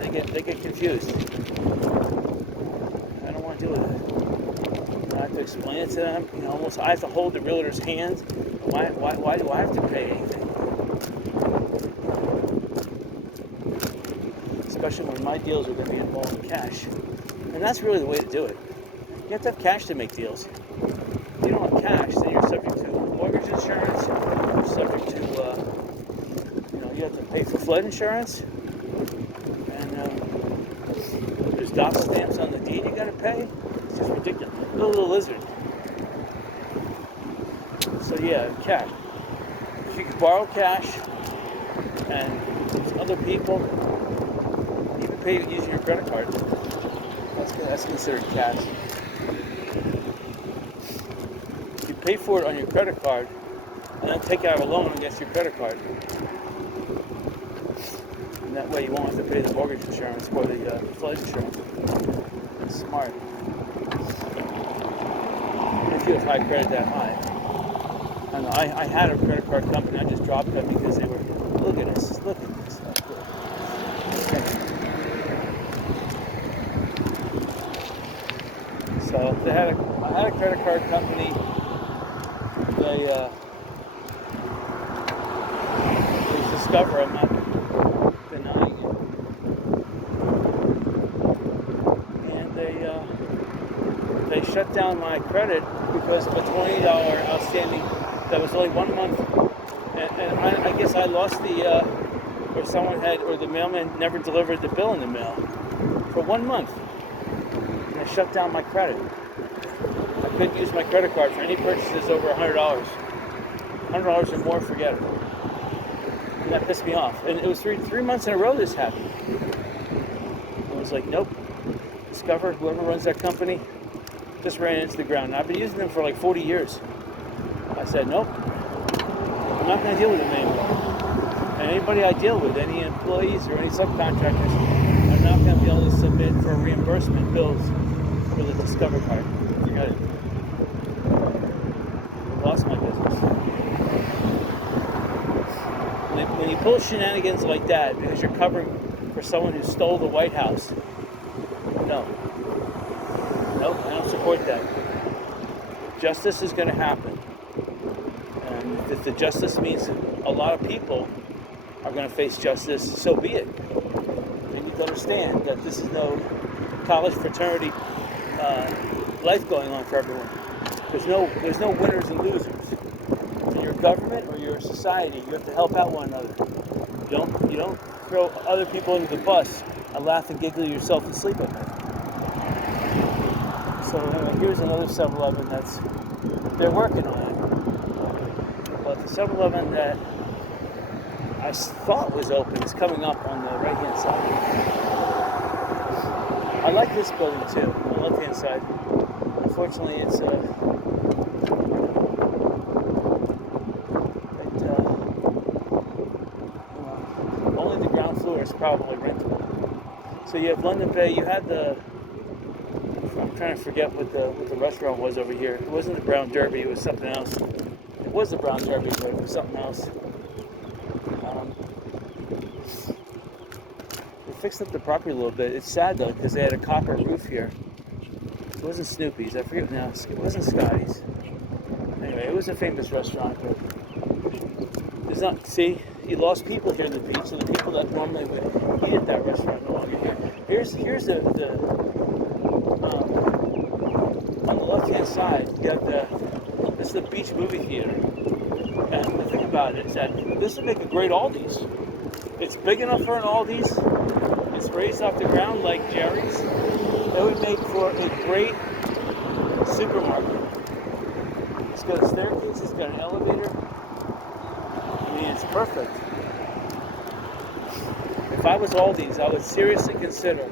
They get confused. I don't want to deal with that. I have to explain it to them. Almost I have to hold the realtor's hand. Why do I have to pay anything? Especially when my deals are going to be involving cash. And that's really the way to do it. You have to have cash to make deals. If you don't have cash, then you're subject to mortgage insurance. You're subject to, you have to pay for flood insurance. And there's dock stamps on the deed you got to pay. It's just ridiculous. Little lizard. So yeah, cash. If you could borrow cash and other people, you can pay using your credit card. That's considered cash. You pay for it on your credit card and then take out a loan against your credit card. And that way you won't have to pay the mortgage insurance or the flood insurance. It's smart. If you have high credit that high. I know, I had a credit card company, I just dropped them because they were, look at this. Okay. So I had a credit card company, they Discover, I'm not denying it. And they shut down my credit because of a $20 outstanding that was only 1 month. And I guess I lost or someone had, or the mailman never delivered the bill in the mail for 1 month. shut down my credit. I couldn't use my credit card for any purchases over $100. $100 or more, forget it. And that pissed me off. And it was three months in a row this happened. I was like, nope. Discover, whoever runs that company, just ran into the ground. And I've been using them for like 40 years. I said, nope. I'm not going to deal with them anymore. And anybody I deal with, any employees or any subcontractors, I'm not going to be able to submit for reimbursement bills for the Discover card. Forget it. I lost my business. When you pull shenanigans like that because you're covering for someone who stole the White House, no, I don't support that. Justice is going to happen. And if the justice means that a lot of people are going to face justice, so be it. You need to understand that this is no college fraternity life going on for everyone. There's no winners and losers. In your government or your society, you have to help out one another. You don't throw other people into the bus and laugh and giggle yourself to sleep at night. So anyway, here's another 7-Eleven they're working on it. But the 7-Eleven that I thought was open is coming up on the right-hand side. I like this building too, on the left-hand side. Unfortunately, it's only the ground floor is probably rentable. So you have London Bay. You had I'm trying to forget what the restaurant was over here. It wasn't the Brown Derby. It was something else. It was the Brown Derby, but it was something else. They fixed up the property a little bit. It's sad though because they had a copper roof here. It wasn't Snoopy's. I forget now. It wasn't Scotty's. Anyway, it was a famous restaurant, but there's not. See, you lost people here in the beach, so the people that normally would eat at that restaurant no longer here. Here's the on the left-hand side, you have this is the beach movie theater. And the thing about it is that this would make a great Aldi's. It's big enough for an Aldi's. It's raised off the ground like Jerry's. It would make for a great supermarket. It's got a staircase, it's got an elevator. I mean, it's perfect. If I was Aldi's, I would seriously consider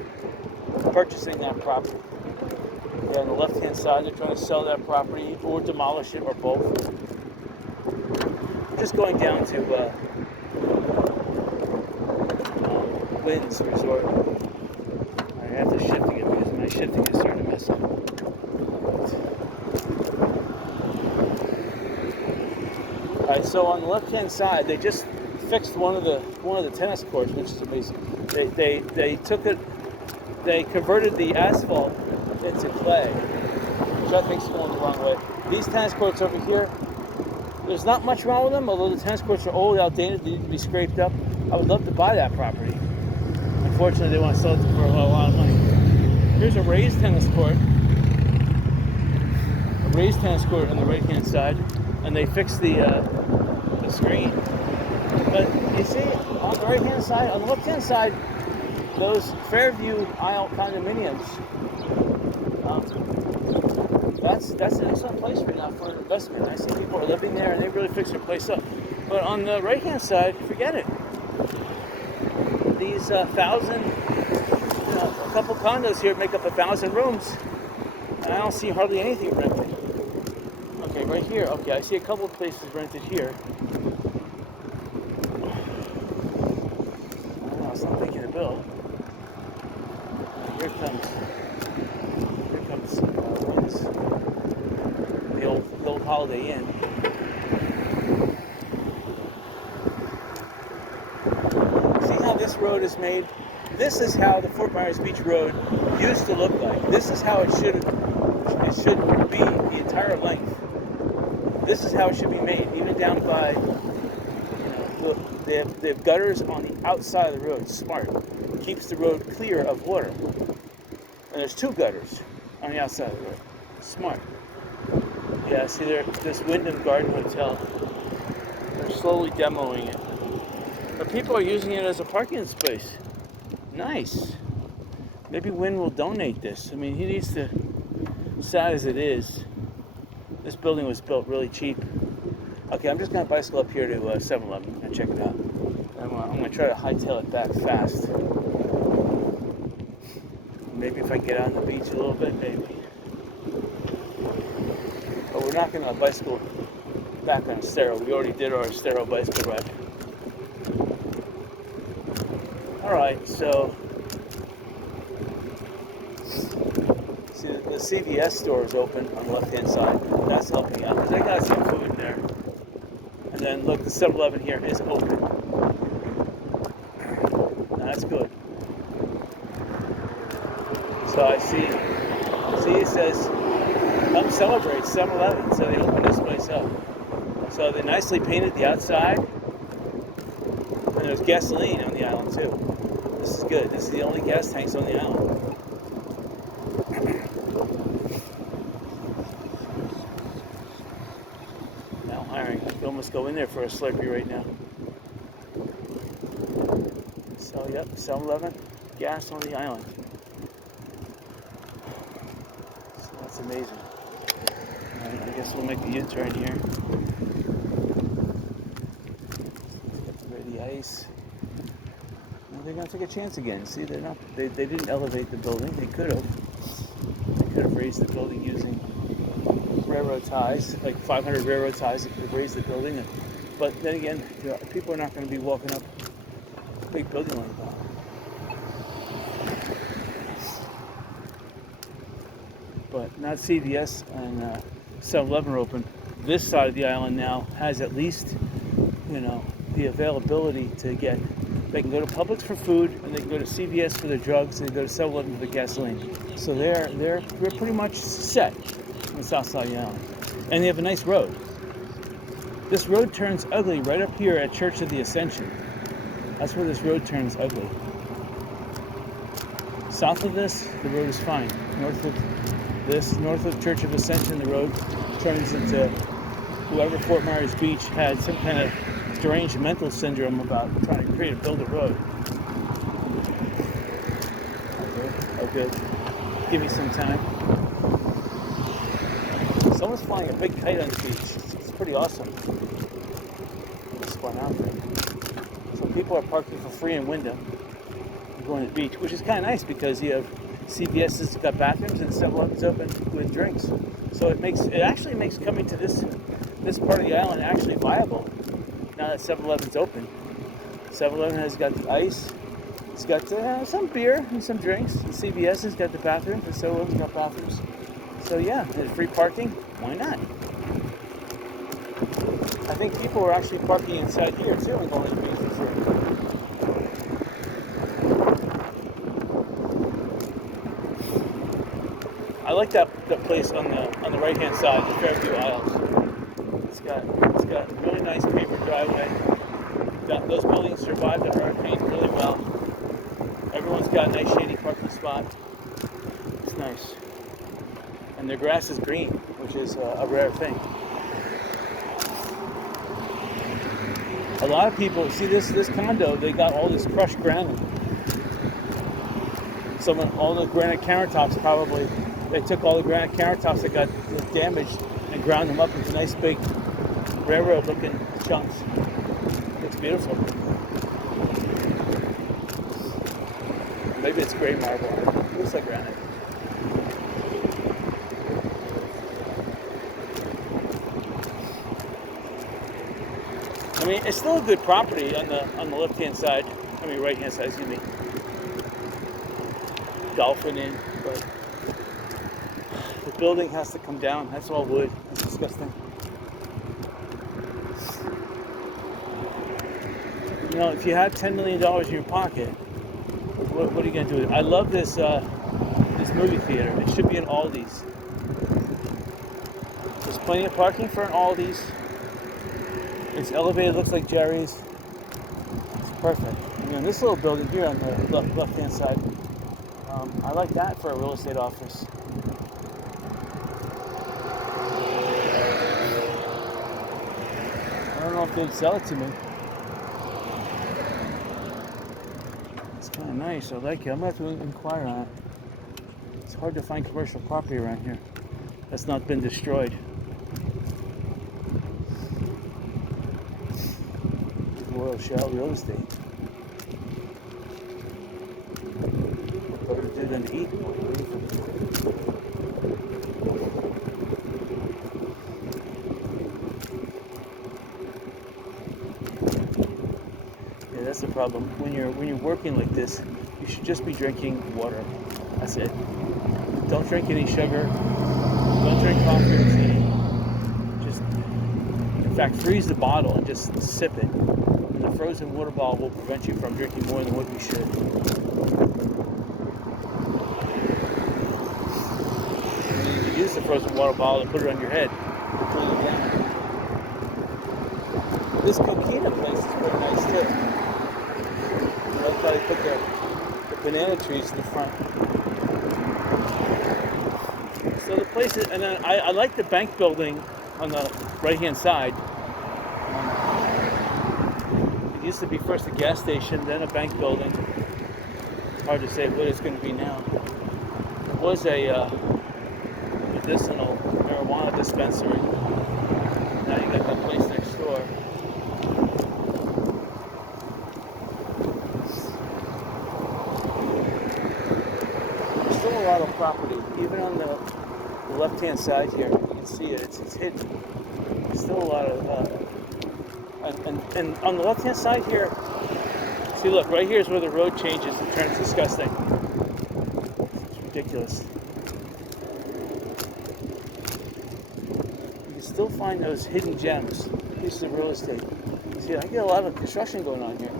purchasing that property. Yeah, on the left-hand side, they're trying to sell that property or demolish it or both. I'm just going down to Wynn's Resort. I have to shift again because my shifting is starting to mess up. Alright, so on the left-hand side, they just fixed one of the tennis courts, which is amazing. They took it, they converted the asphalt into clay, which I think is going the wrong way. These tennis courts over here, there's not much wrong with them, although the tennis courts are old, outdated, they need to be scraped up. I would love to buy that property. Unfortunately, they want to sell it for a lot of money. Here's a raised tennis court. A raised tennis court on the right-hand side, and they fixed the screen. But you see, on the right-hand side, on the left-hand side, those Fairview Isle condominiums, that's an excellent place right now for an investment. I see people are living there, and they really fix their place up. But on the right-hand side, forget it. These 1,000, a couple condos here make up 1,000 rooms, and I don't see hardly anything rented. Okay, right here. Okay, I see a couple of places rented here. I don't know, it's not making a bill. Here comes the old Holiday Inn. See how this road is made? This is how the Fort Myers Beach Road used to look like. This is how it should be the entire length. This is how it should be made, even down by, they have gutters on the outside of the road. Smart. It keeps the road clear of water. And there's 2 gutters on the outside of the road. Smart. Yeah, see there, this Wyndham Garden Hotel. They're slowly demoing it. But people are using it as a parking space. Nice. Maybe Wynn will donate this. I mean, he needs to, sad as it is, this building was built really cheap. Okay, I'm just going to bicycle up here to 7-Eleven and check it out. I'm going to try to hightail it back fast. Maybe if I get on the beach a little bit, maybe. But we're not going to bicycle back on Estero. We already did our Estero bicycle ride. Alright, so see, the CVS store is open on the left-hand side. That's helping out because I got some food in there. And then look, the 7-Eleven here is open. That's good. So I see it says, come celebrate 7-Eleven. So they opened this place up. So they nicely painted the outside. And there's gasoline on the island too. This is good. This is the only gas tanks on the island. Now hiring. I can almost go in there for a Slurpee right now. So yep, 7-Eleven, gas on the island. So that's amazing. Alright, I guess we'll make the U-turn here. Ready ice. Well, they're gonna take a chance again. See, they're not. They didn't elevate the building. They could have. They could have raised the building using railroad ties, like 500 railroad ties. They could have raised the building. But then again, people are not going to be walking up a big building like that. But not CVS and 7-Eleven are open. This side of the island now has at least, the availability to get. They can go to Publix for food, and they can go to CVS for their drugs, and they go to 7-Eleven for the gasoline. So they're pretty much set on the south side of the island, and they have a nice road. This road turns ugly right up here at Church of the Ascension. That's where this road turns ugly. South of this, the road is fine. North of Church of Ascension, the road turns into whoever Fort Myers Beach had some kind of deranged mental syndrome about trying to build a road. Oh good. Give me some time. Someone's flying a big kite on the beach. It's pretty awesome. It's fun out there. Some people are parking for free in Wyndham and going to the beach, which is kind of nice because you have CVS's got bathrooms and 7-Eleven's open with drinks. So it actually makes coming to this part of the island actually viable now that 7-Eleven's open. 7-Eleven has got the ice. It's got some beer and some drinks. And CVS has got the bathrooms, and 7-Eleven's got bathrooms. So yeah, there's free parking. Why not? I think people are actually parking inside here too and going to the beach for free. I like that place on the right hand side, the Fairview Isles. It's got a really nice paper driveway. Those buildings survived the hurricane really well. Everyone's got a nice shady parking spot. It's nice. And their grass is green, which is a rare thing. A lot of people, see this condo, they got all this crushed granite. All the granite countertops probably, they took all the granite countertops that got damaged and ground them up into nice big railroad looking chunks. Looks beautiful. Maybe it's gray marble. It looks like granite. I mean, it's still a good property on the left-hand side. Right-hand side, excuse me. Dolphin Inn, but the building has to come down. That's all wood. It's disgusting. If you had $10 million in your pocket, what are you going to do with it? I love this movie theater. It should be an Aldi's. There's plenty of parking for an Aldi's. It's elevated, looks like Jerry's. It's perfect. This little building here on the left-hand side, I like that for a real estate office. I don't know if they'd sell it to me. It's kind of nice. nice. I like it. I'm going to have to inquire on it. It's hard to find commercial property around here that's not been destroyed. Royal Shell Real Estate. Better to do than to eat. Yeah, that's the problem. When you're working like this, you should just be drinking water. That's it. Don't drink any sugar. Don't drink coffee or tea. Just, in fact, freeze the bottle and just sip it. And the frozen water bottle will prevent you from drinking more than what you should. And you can use the frozen water bottle and put it on your head and cool it down. This coquina place is pretty nice too. I like how they put the banana trees in the front. So the place is, and then I like the bank building on the right-hand side. It used to be first a gas station, then a bank building. Hard to say what it's going to be now. It was a medicinal marijuana dispensary. Now you got that place next door. There's still a lot of property, even on the left-hand side here. You can see it. It's hidden. There's still a lot of, and on the left-hand side here. See, look, right here is where the road changes and turns disgusting. It's ridiculous. You can still find those hidden gems, pieces of real estate. See, I get a lot of construction going on here.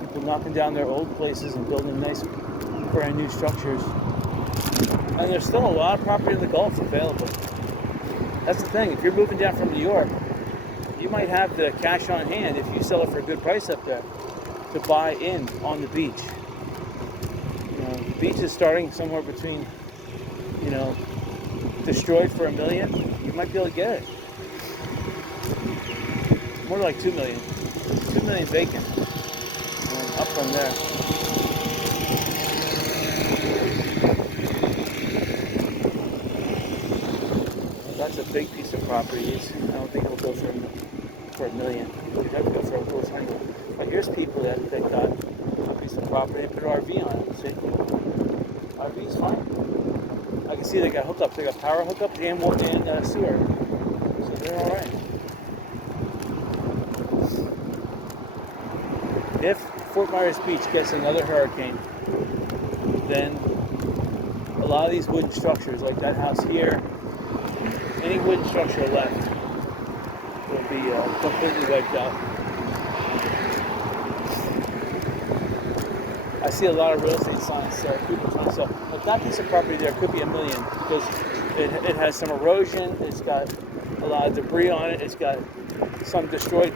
People knocking down their old places and building nice, brand new structures. And there's still a lot of property in the Gulf available. That's the thing. If you're moving down from New York, you might have the cash on hand if you sell it for a good price up there to buy in on the beach. You know, the beach is starting somewhere between, you know, destroyed for $1 million. You might be able to get it. More like $2 million. $2 million vacant. And up from there. That's a big piece of property. I don't think it'll go for $1 million. You'd have to go for a little tiny. But here's people that got a piece of property and put an RV on it. See? RV's fine. I can see they got hookups. They got power hookups and sewer. So they're all right. If Fort Myers Beach gets another hurricane, then a lot of these wooden structures, like that house here, any wooden structure left will be completely wiped out. I see a lot of real estate signs, people trying to sell. But that piece of property there could be $1 million because it has some erosion. It's got a lot of debris on it. It's got some destroyed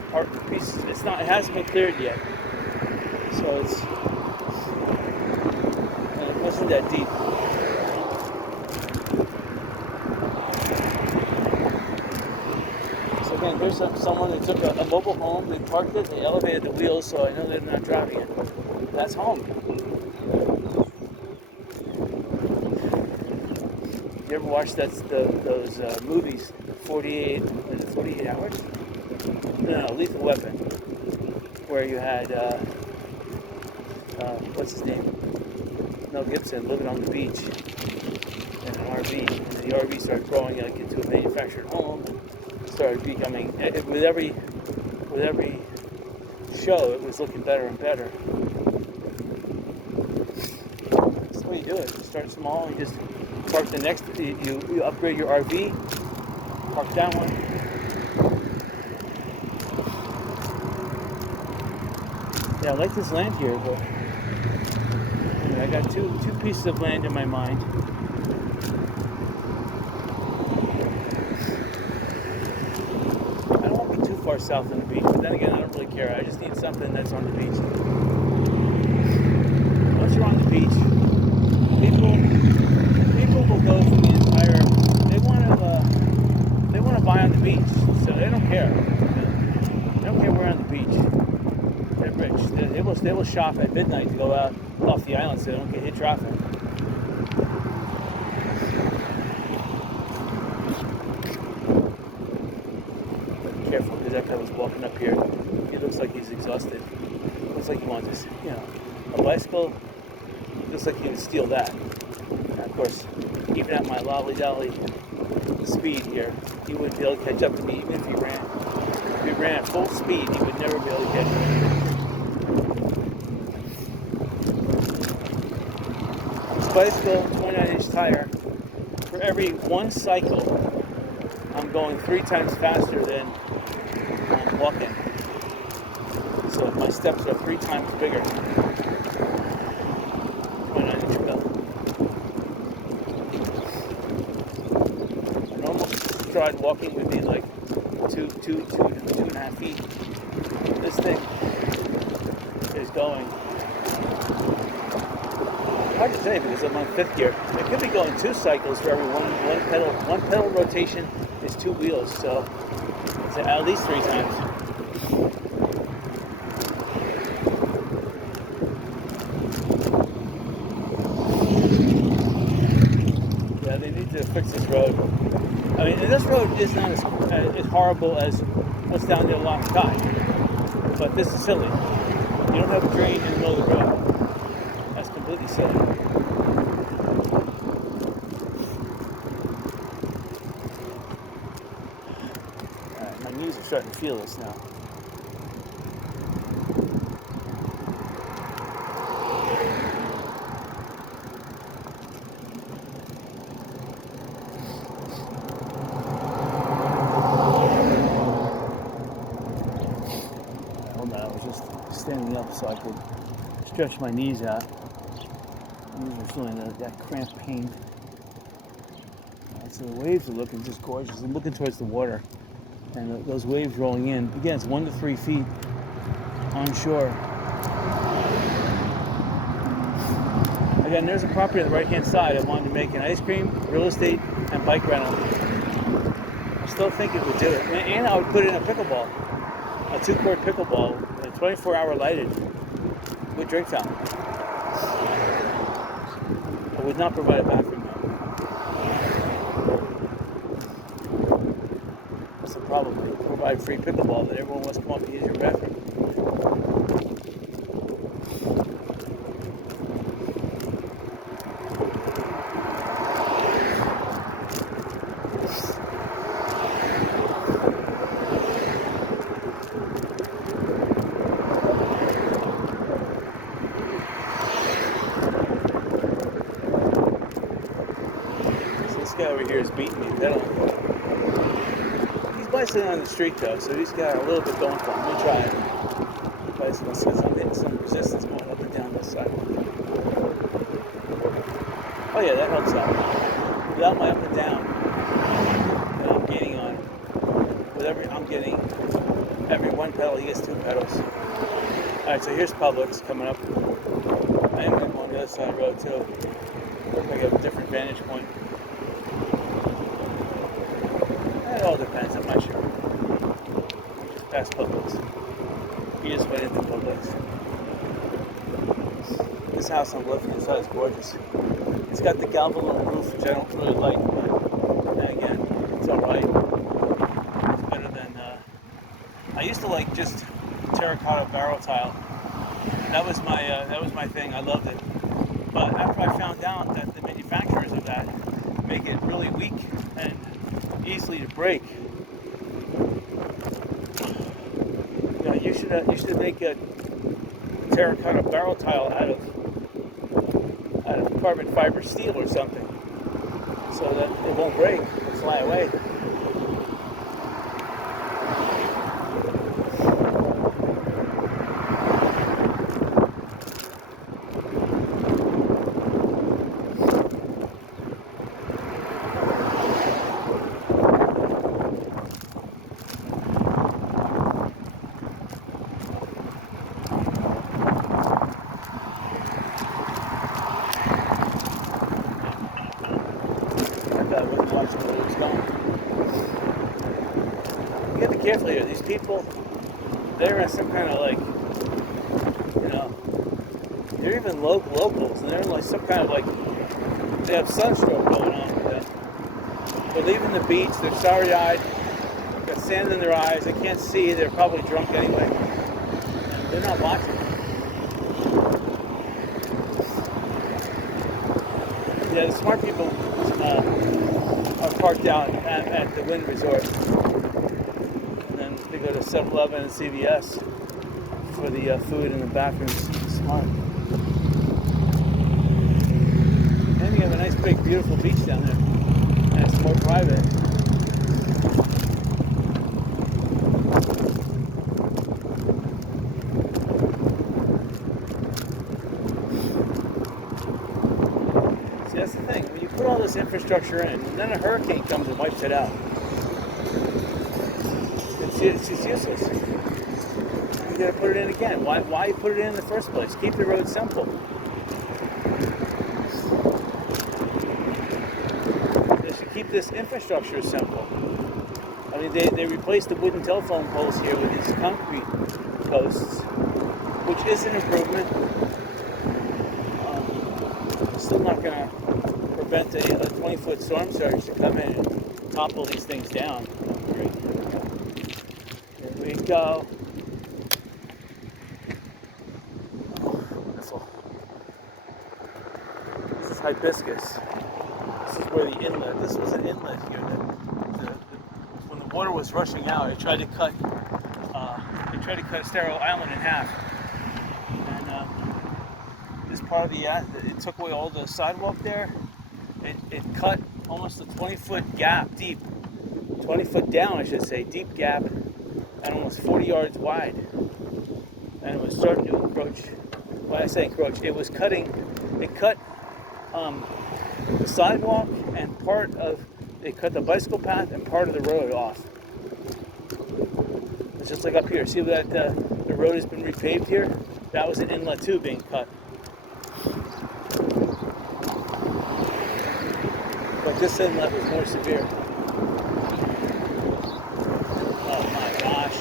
pieces. It hasn't been cleared yet, so and it wasn't that deep. Again, here's someone that took a mobile home, they parked it, they elevated the wheels, so I know they're not driving it. That's home. You ever watch those movies, 48 Hours? No, Lethal Weapon, where you had, what's his name? Mel Gibson living on the beach in an RV, and the RV started growing like into a manufactured home. Started becoming, with every show, it was looking better and better. That's the way you do it. You start small, you just park the next, you upgrade your RV, park that one. Yeah, I like this land here, but anyway, I got two pieces of land in my mind. Far south on the beach, but then again, I don't really care. I just need something that's on the beach. Once you're on the beach, people will go for the entire. They want to buy on the beach, so they don't care. They don't care where on the beach. They're rich. They will will shop at midnight to go out off the island so they don't get hit traffic. Be careful because that guy was walking up here. He looks like he's exhausted. Looks like he wants to, a bicycle. Looks like he would steal that. And of course, even at my lolly-dolly speed here, he wouldn't be able to catch up to me even if he ran. If he ran at full speed, he would never be able to catch me. This bicycle, 29-inch tire, for every one cycle, I'm going 3 times faster than I'm walking. So my steps are 3 times bigger. 29-inch wheel. A normal stride walking would be like 2.5 feet. This thing is going. Hard to say because I'm on 5th gear. I could be going 2 cycles for every one pedal. One pedal rotation is 2 wheels, so it's at least 3 times. Yeah, they need to fix this road. I mean, this road is not as horrible as what's down there along Sky, but this is silly. You don't have a drain in the middle of the road. That's completely silly. Alright, my knees are starting to feel this now. Hold on, I was just standing up so I could stretch my knees out. My knees are feeling that cramped pain. So the waves are looking just gorgeous. I'm looking towards the water, and those waves rolling in. Again, it's 1 to 3 feet on shore. Again, there's a property on the right-hand side. I wanted to make an ice cream, real estate, and bike rental. I still think it would do it. And I would put in a pickleball, a 2-court pickleball, a 24-hour lighted with drink fountain. I would not provide a bathroom though. That's the problem. You provide free pickleball, then everyone wants to come up and use your bathroom. This guy over here is beating me pedaling. He's bicycling on the street though, so he's got a little bit going for him. Let me try it. Bicycle says I'm hitting some resistance going up and down this side. Oh yeah, that helps out. Without my up and down that I'm gaining on, I'm getting every 1 pedal, he gets 2 pedals. Alright, so here's Publix coming up. I am going to go on the other side of the road too. I get a different vantage point. It all depends, I'm not sure. Just past Publix. You just went into Publix. This house I'm living inside is gorgeous. It's got the galvanized roof, which I don't really like, but then again, it's alright. It's better than, I used to like just terracotta barrel tile. That was my thing, I loved it. But after I found out that the manufacturers of that make it really weak and easily to break, you should make a terracotta barrel tile out of carbon fiber steel or something, so that it won't break and fly away. You have to be careful here. These people, they're in some kind of like, know. They're even locals, and they're in like some kind of like, they have sunstroke going on with them. They're leaving the beach, they're starry-eyed, got sand in their eyes, they can't see, they're probably drunk anyway. And they're not watching. Yeah, the smart people are parked out at the Wind Resort. And then they go to 7-Eleven and CVS for the food and the bathrooms. Smart. And you have a nice, big, beautiful beach down there. And it's more private. See, that's the thing. When you put all this infrastructure in, and then a hurricane comes and wipes it out, it's just useless. You gotta put it in again. Why put it in the first place? Keep the road simple. They should keep this infrastructure simple. I mean, they replaced the wooden telephone poles here with these concrete posts, which is an improvement. Still not gonna prevent a 20-foot storm surge to come in and topple these things down. Great. Here we go. This is hibiscus. This is where the inlet. This was an inlet here. When the water was rushing out, it tried to cut. They tried to cut Estero Island in half, and this part of the it took away all the sidewalk there. It cut almost a 20-foot gap deep, 20 foot down, I should say, deep gap, and almost 40 yards wide. And it was starting to encroach. When I say encroach, it was cutting. It cut the sidewalk and it cut the bicycle path and part of the road off. It's just like up here. See that the road has been repaved here? That was an inlet too being cut. But this inlet was more severe. Oh my gosh.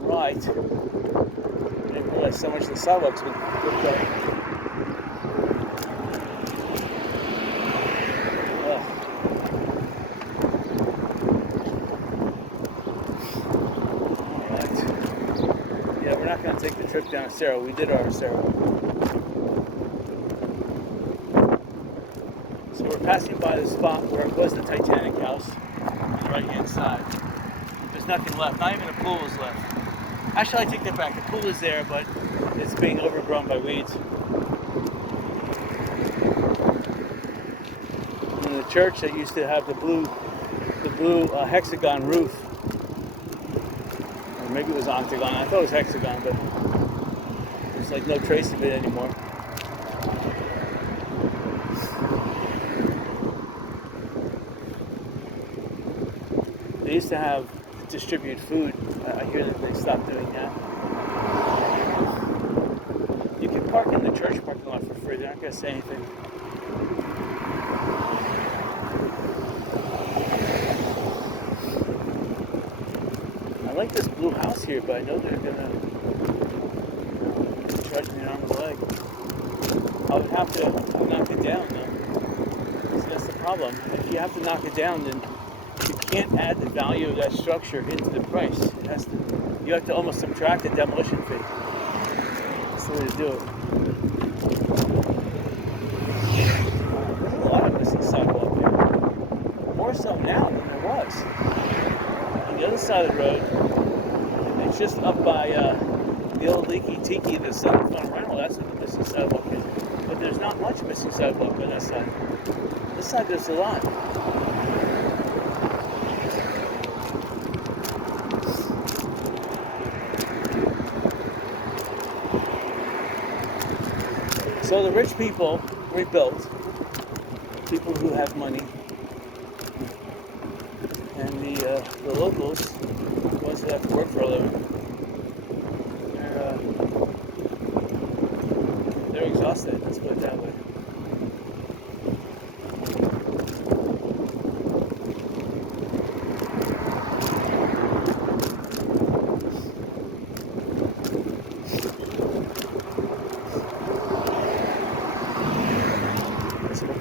Right. I didn't realize so much of the sidewalks would go. Alright. Yeah, we're not going to take the trip down Estero. We did our Estero. So we're passing by the spot where it was the Titanic house on the right-hand side. There's nothing left. Not even a pool is left. Actually, I take that back. The pool is there, but it's being overgrown by weeds. And the church that used to have the blue hexagon roof, or maybe it was octagon. I thought it was hexagon, but there's like no trace of it anymore. They used to distribute food. I hear that they stopped doing that. You can park in the church parking lot for free. They're not going to say anything. I like this blue house here, but I know they're going to charge me an arm and a leg. I would have to knock it down, though. So that's the problem. If you have to knock it down, then you can't add the value of that structure into the price. You have to almost subtract the demolition fee. That's the way to do it. There's a lot of missing sidewalk here. More so now than there was. On the other side of the road, it's just up by the old Leaky Tiki, the Sun Fun Rental. That's what the missing sidewalk is. But there's not much missing sidewalk on that side. This side there's a lot. So the rich people rebuilt, people who have money, and the locals, the ones that have to work for a living, they're exhausted, let's put it that way.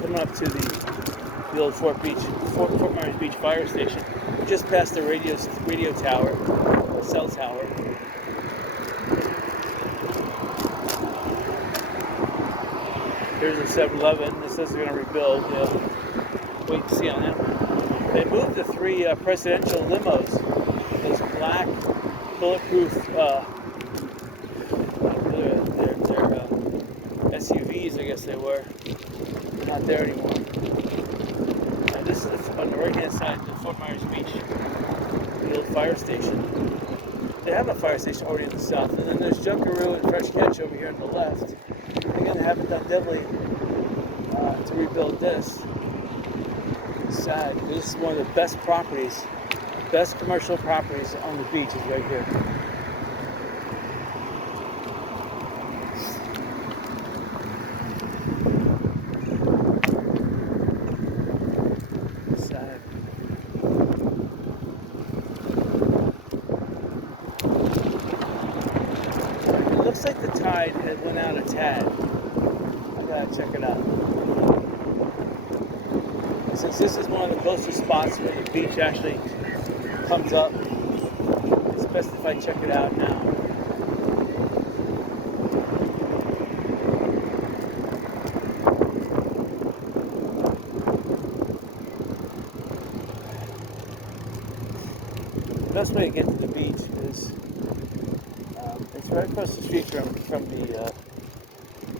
coming up to the old Fort Myers Beach fire station. We're just past the radio tower, cell tower. Here's a 7-Eleven. This says they're going to rebuild. Wait and see on that one. They moved the 3 presidential limos, those black bulletproof they're SUVs, I guess they were. They're not there anymore. And this is on the right-hand side of Fort Myers Beach, the old fire station. They have a fire station already in the south, and then there's Junkaroo and Fresh Catch over here on the left. Again, they haven't done deadly to rebuild this. It's sad. This is one of the best properties, best commercial properties on the beach is right here. Sad. It looks like the tide had went out a tad. I gotta check it out. Since this is one of the closest spots where the beach actually comes up, it's best if I check it out now. The best way to get to the beach is it's right across the street from the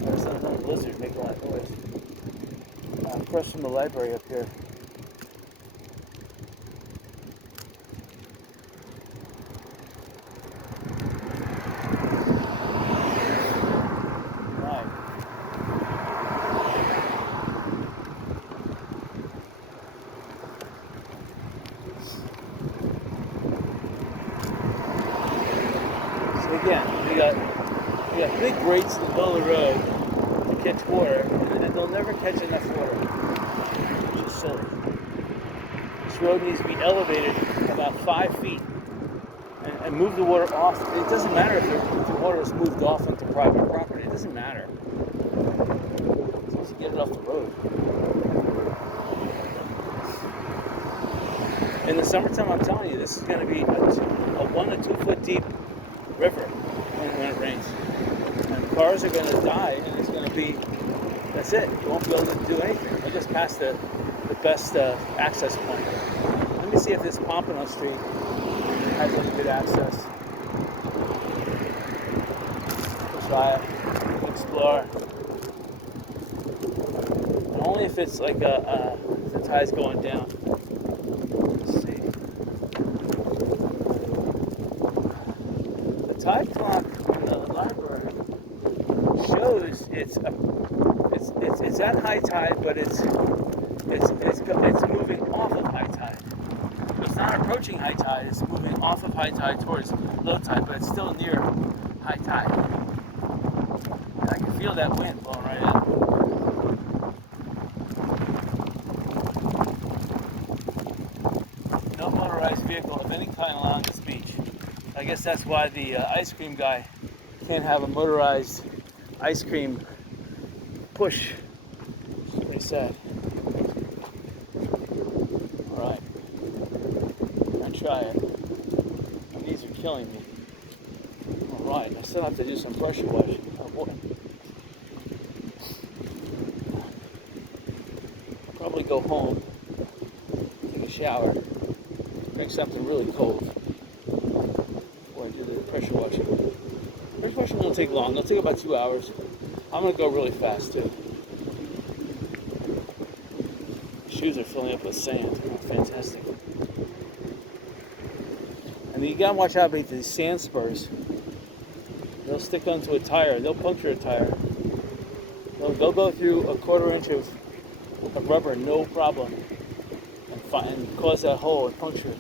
there's another lizard making a lot of noise. Across from the library up here. Right. So again, we got big grates in the middle of the road to catch water, and they'll never catch enough water, which is silly. This road needs to be elevated about 5 feet and move the water off. It doesn't matter if the water is moved off onto private property. It doesn't matter. As long as you get it off the road. In the summertime, I'm telling you, this is going to be a 1 to 2 foot deep river when it rains. And cars are going to die, and it's going to be, that's it. You won't be able to do anything. I just passed the best access point. Let me see if this Pompano Street has any good access. We'll try it. Explore. And only if it's like the tide's going down. Let's see. The tide clock in the library shows it's at high tide, but it's moving off of high tide. It's not approaching high tide, it's moving off of high tide towards low tide, but it's still near high tide. And I can feel that wind blowing right in. No motorized vehicle of any kind along this beach. I guess that's why the ice cream guy can't have a motorized ice cream push. It's pretty sad. Alright. I'll try it. My knees are killing me. Alright, I still have to do some pressure washing. Oh boy. I'll probably go home, take a shower, drink something really cold before I do the pressure washing. Pressure washing won't take long. It'll take about 2 hours. I'm going to go really fast too. Shoes are filling up with sand. Fantastic. And you gotta watch out about these sand spurs. They'll stick onto a tire. They'll puncture a tire. They'll go through a 1/4 inch of rubber, no problem, and cause that hole and puncture it.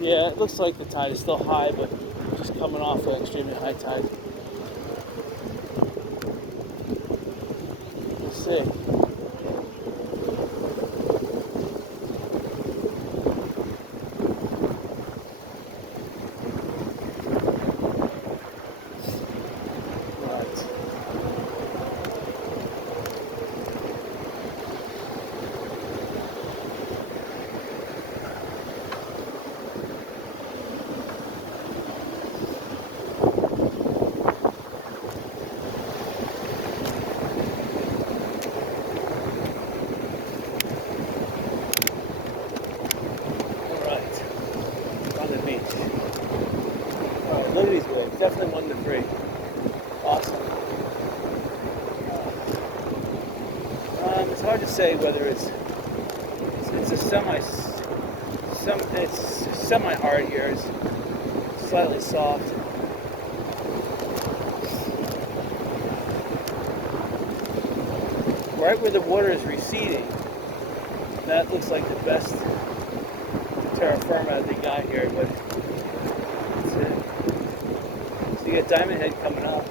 Yeah, it looks like the tide is still high, but just coming off an extremely high tide. Let's see. definitely 1 to 3. Awesome. It's hard to say whether it's a semi hard here. It's slightly soft. Right where the water is receding, that looks like the best terra firma they got here, but that's it. So you got Diamond Head coming up.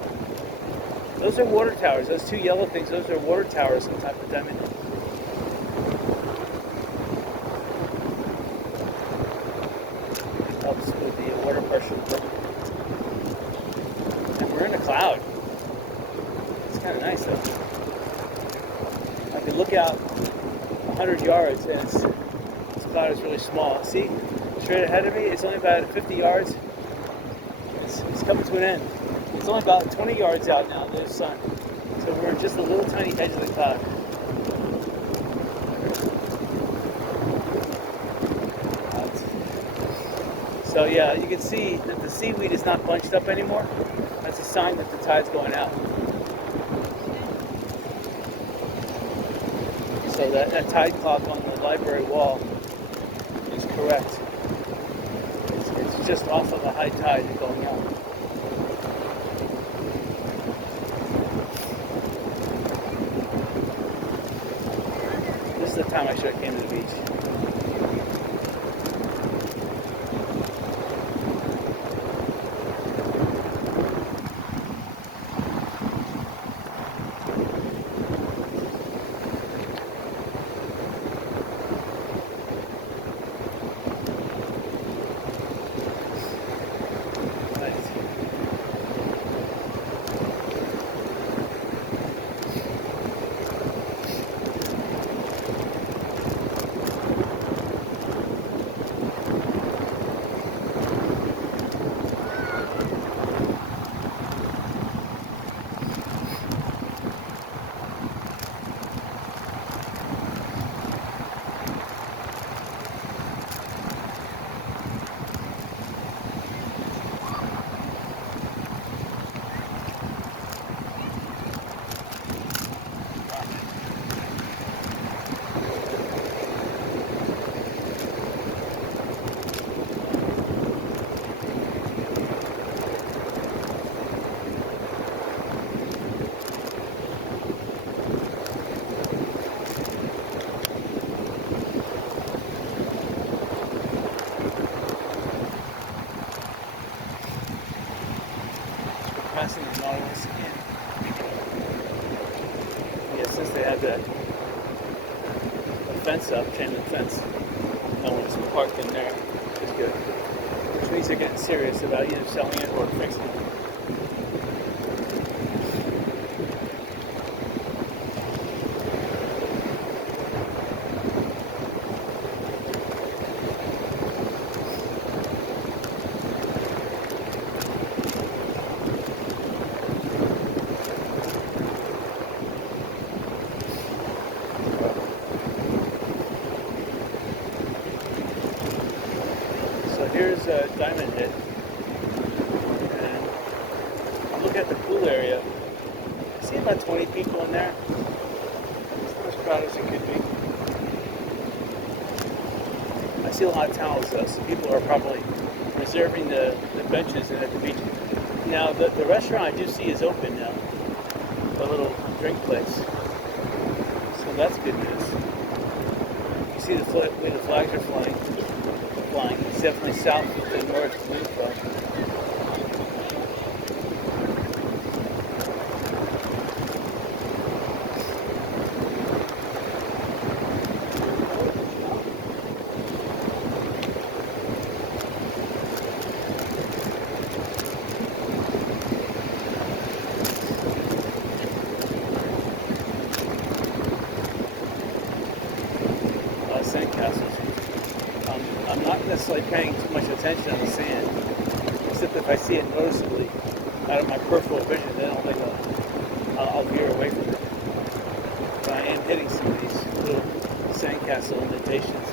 Those are water towers. Those 2 yellow things, those are water towers on top of Diamond Head. Helps with the water pressure. And we're in a cloud. It's kind of nice though. I can look out 100 yards and this cloud is really small. See, straight ahead of me, it's only about 50 yards. It's coming to an end. It's only about 20 yards out now, there's sun. So we're just a little tiny edge of the cloud. So yeah, you can see that the seaweed is not bunched up anymore. That's a sign that the tide's going out. So that tide clock on the library wall is correct. It's just off of a high tide going out. This is the time I should have came to the beach. Passing the Nautilus in. Yeah, since they have that fence up, chain link fence, no one's parked in there, which is good. Which means they're getting serious about either selling it or fixing it. Here's Diamond Head, and I'm looking at the pool area. I see about 20 people in there. It's not as crowded as it could be. I see a lot of towels though, so people are probably reserving the benches at the beach. Now the restaurant I do see is open now, a little drink place, so that's good news. You see the way the flags are flying. It's definitely south to north wind flow. Sandcastles. I'm not necessarily paying too much attention on the sand, except if I see it noticeably out of my peripheral vision, then I'll veer away from it. But I am hitting some of these little sandcastle indentations.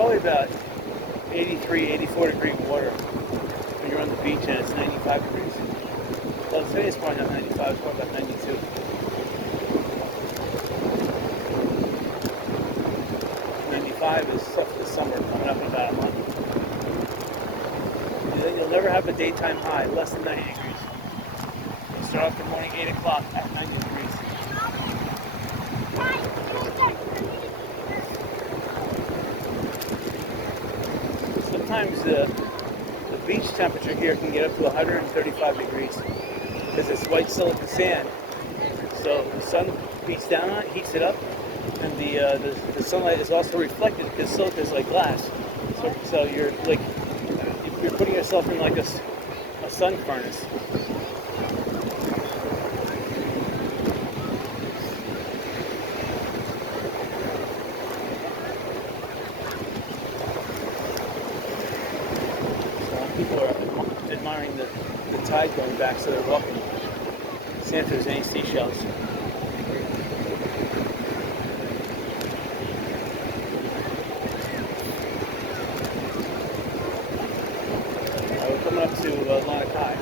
probably about 83, 84 degree water when you're on the beach and it's 95 degrees. Well, today it's probably not 95, it's probably about 92. 95 is stuff for the summer coming up in about a month. You'll never have a daytime high less than 90 degrees. You start off the morning 8 o'clock at 90 degrees. Sometimes the beach temperature here can get up to 135 degrees because it's white silica sand. So the sun beats down on it, heats it up, and the sunlight is also reflected because silica is like glass. So you're putting yourself in like a sun furnace. People are admiring the tide going back, so they're walking. See if there's any seashells. We're coming up to Lanakai.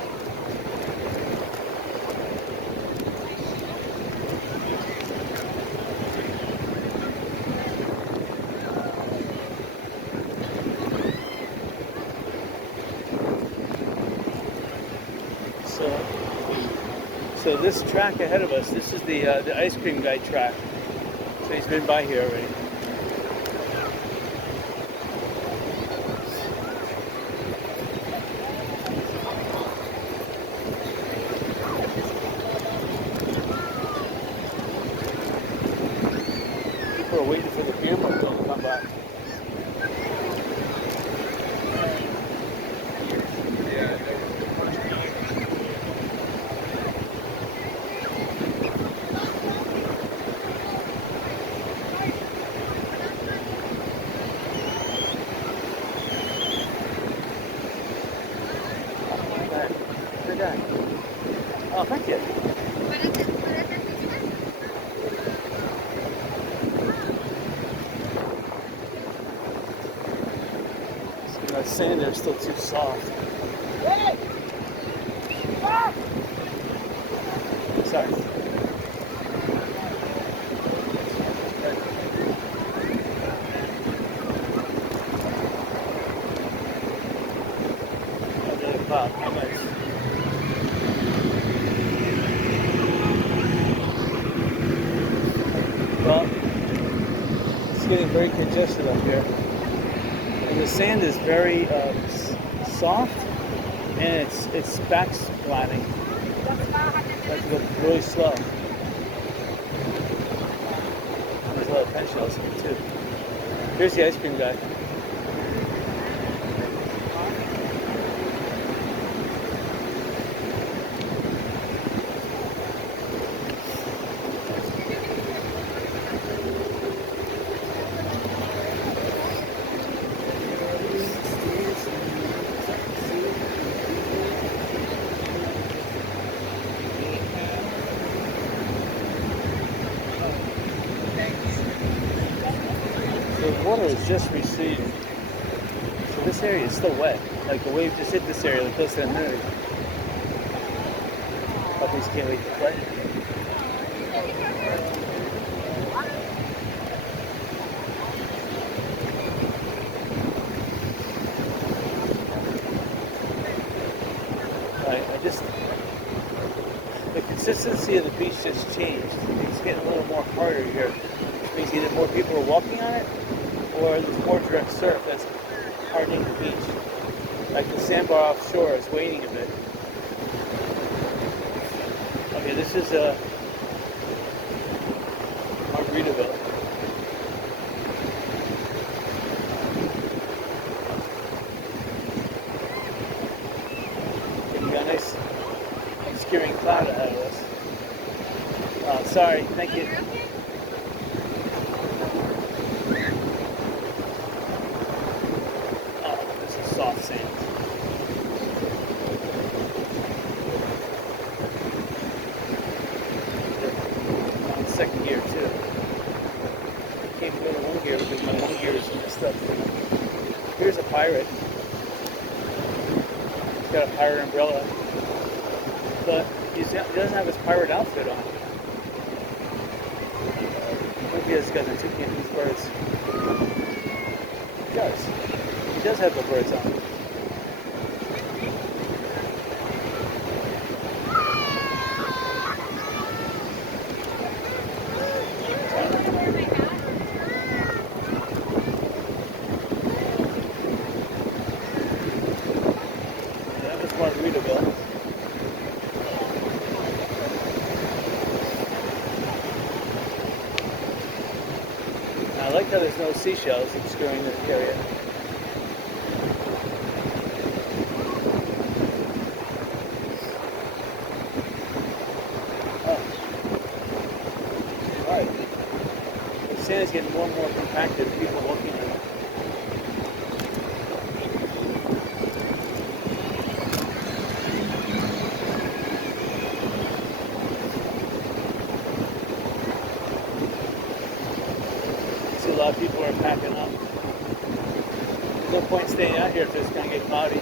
So this track ahead of us, this is the ice cream guy track. So he's been by here already. People are waiting for the camera to come by. Good guy. Oh, thank you. So that sand there is still too soft. Sorry. Wow, how nice. Well, it's getting very congested up here. And the sand is very soft and it's backsliding. You have to go really slow. There's a lot of pen shells here too. Here's the ice cream guy. The water is just receding. So this area is still wet. Like the wave just hit this area, like close to the moon. Puppies can't wait to play. The consistency of the beach just changed. It's getting a little more harder here, which means either more people are walking on it or there's more direct surf that's hardening the beach. Like the sandbar offshore is waning a bit. Okay, this is Margaritaville. Okay, we got a nice obscuring cloud ahead of us. Oh, sorry, thank you. Oh, this is soft sand. I'm in second gear too. I can't go to one gear because my one gear is messed up. Here's a pirate. He's got a pirate umbrella, but he doesn't have his pirate outfit on. Maybe he's got the toucan, these birds. He does. He does have the birds on. Margaritaville. I like how there's no seashells obscuring this area. Oh. Alright. The sand is getting more and more compacted. People looking at it. A lot of people are packing up. There's no point staying out here if it's going to get cloudy.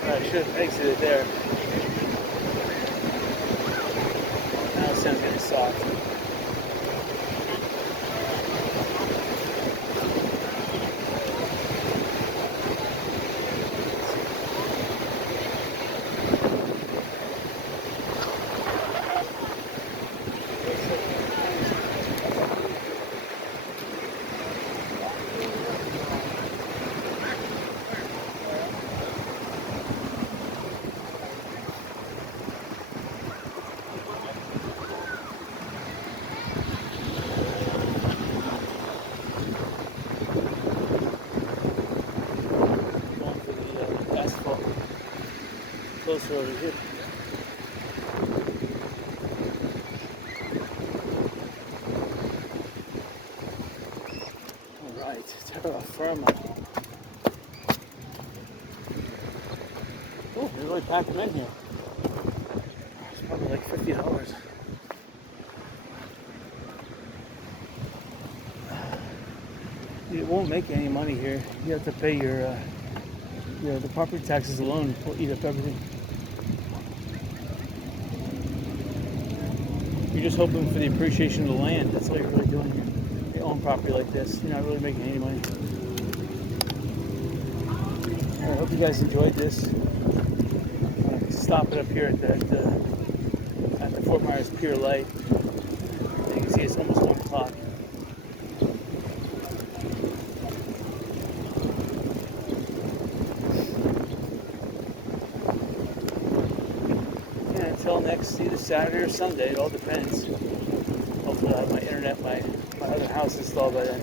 I should have exited there. Now the sun's getting soft. Closer over here. Alright, terra firma. Oh, they really packed them in here. It's probably like $50. You won't make any money here. You have to pay your the property taxes alone will eat up everything. You're just hoping for the appreciation of the land. That's all you're really doing here. You own property like this, you're not really making any money. I hope you guys enjoyed this. Stop it up here at the Fort Myers Pier Light. You can see it's almost 1 o'clock. Until next, either Saturday or Sunday, it all depends. Hopefully I'll have my internet, my other house installed by then.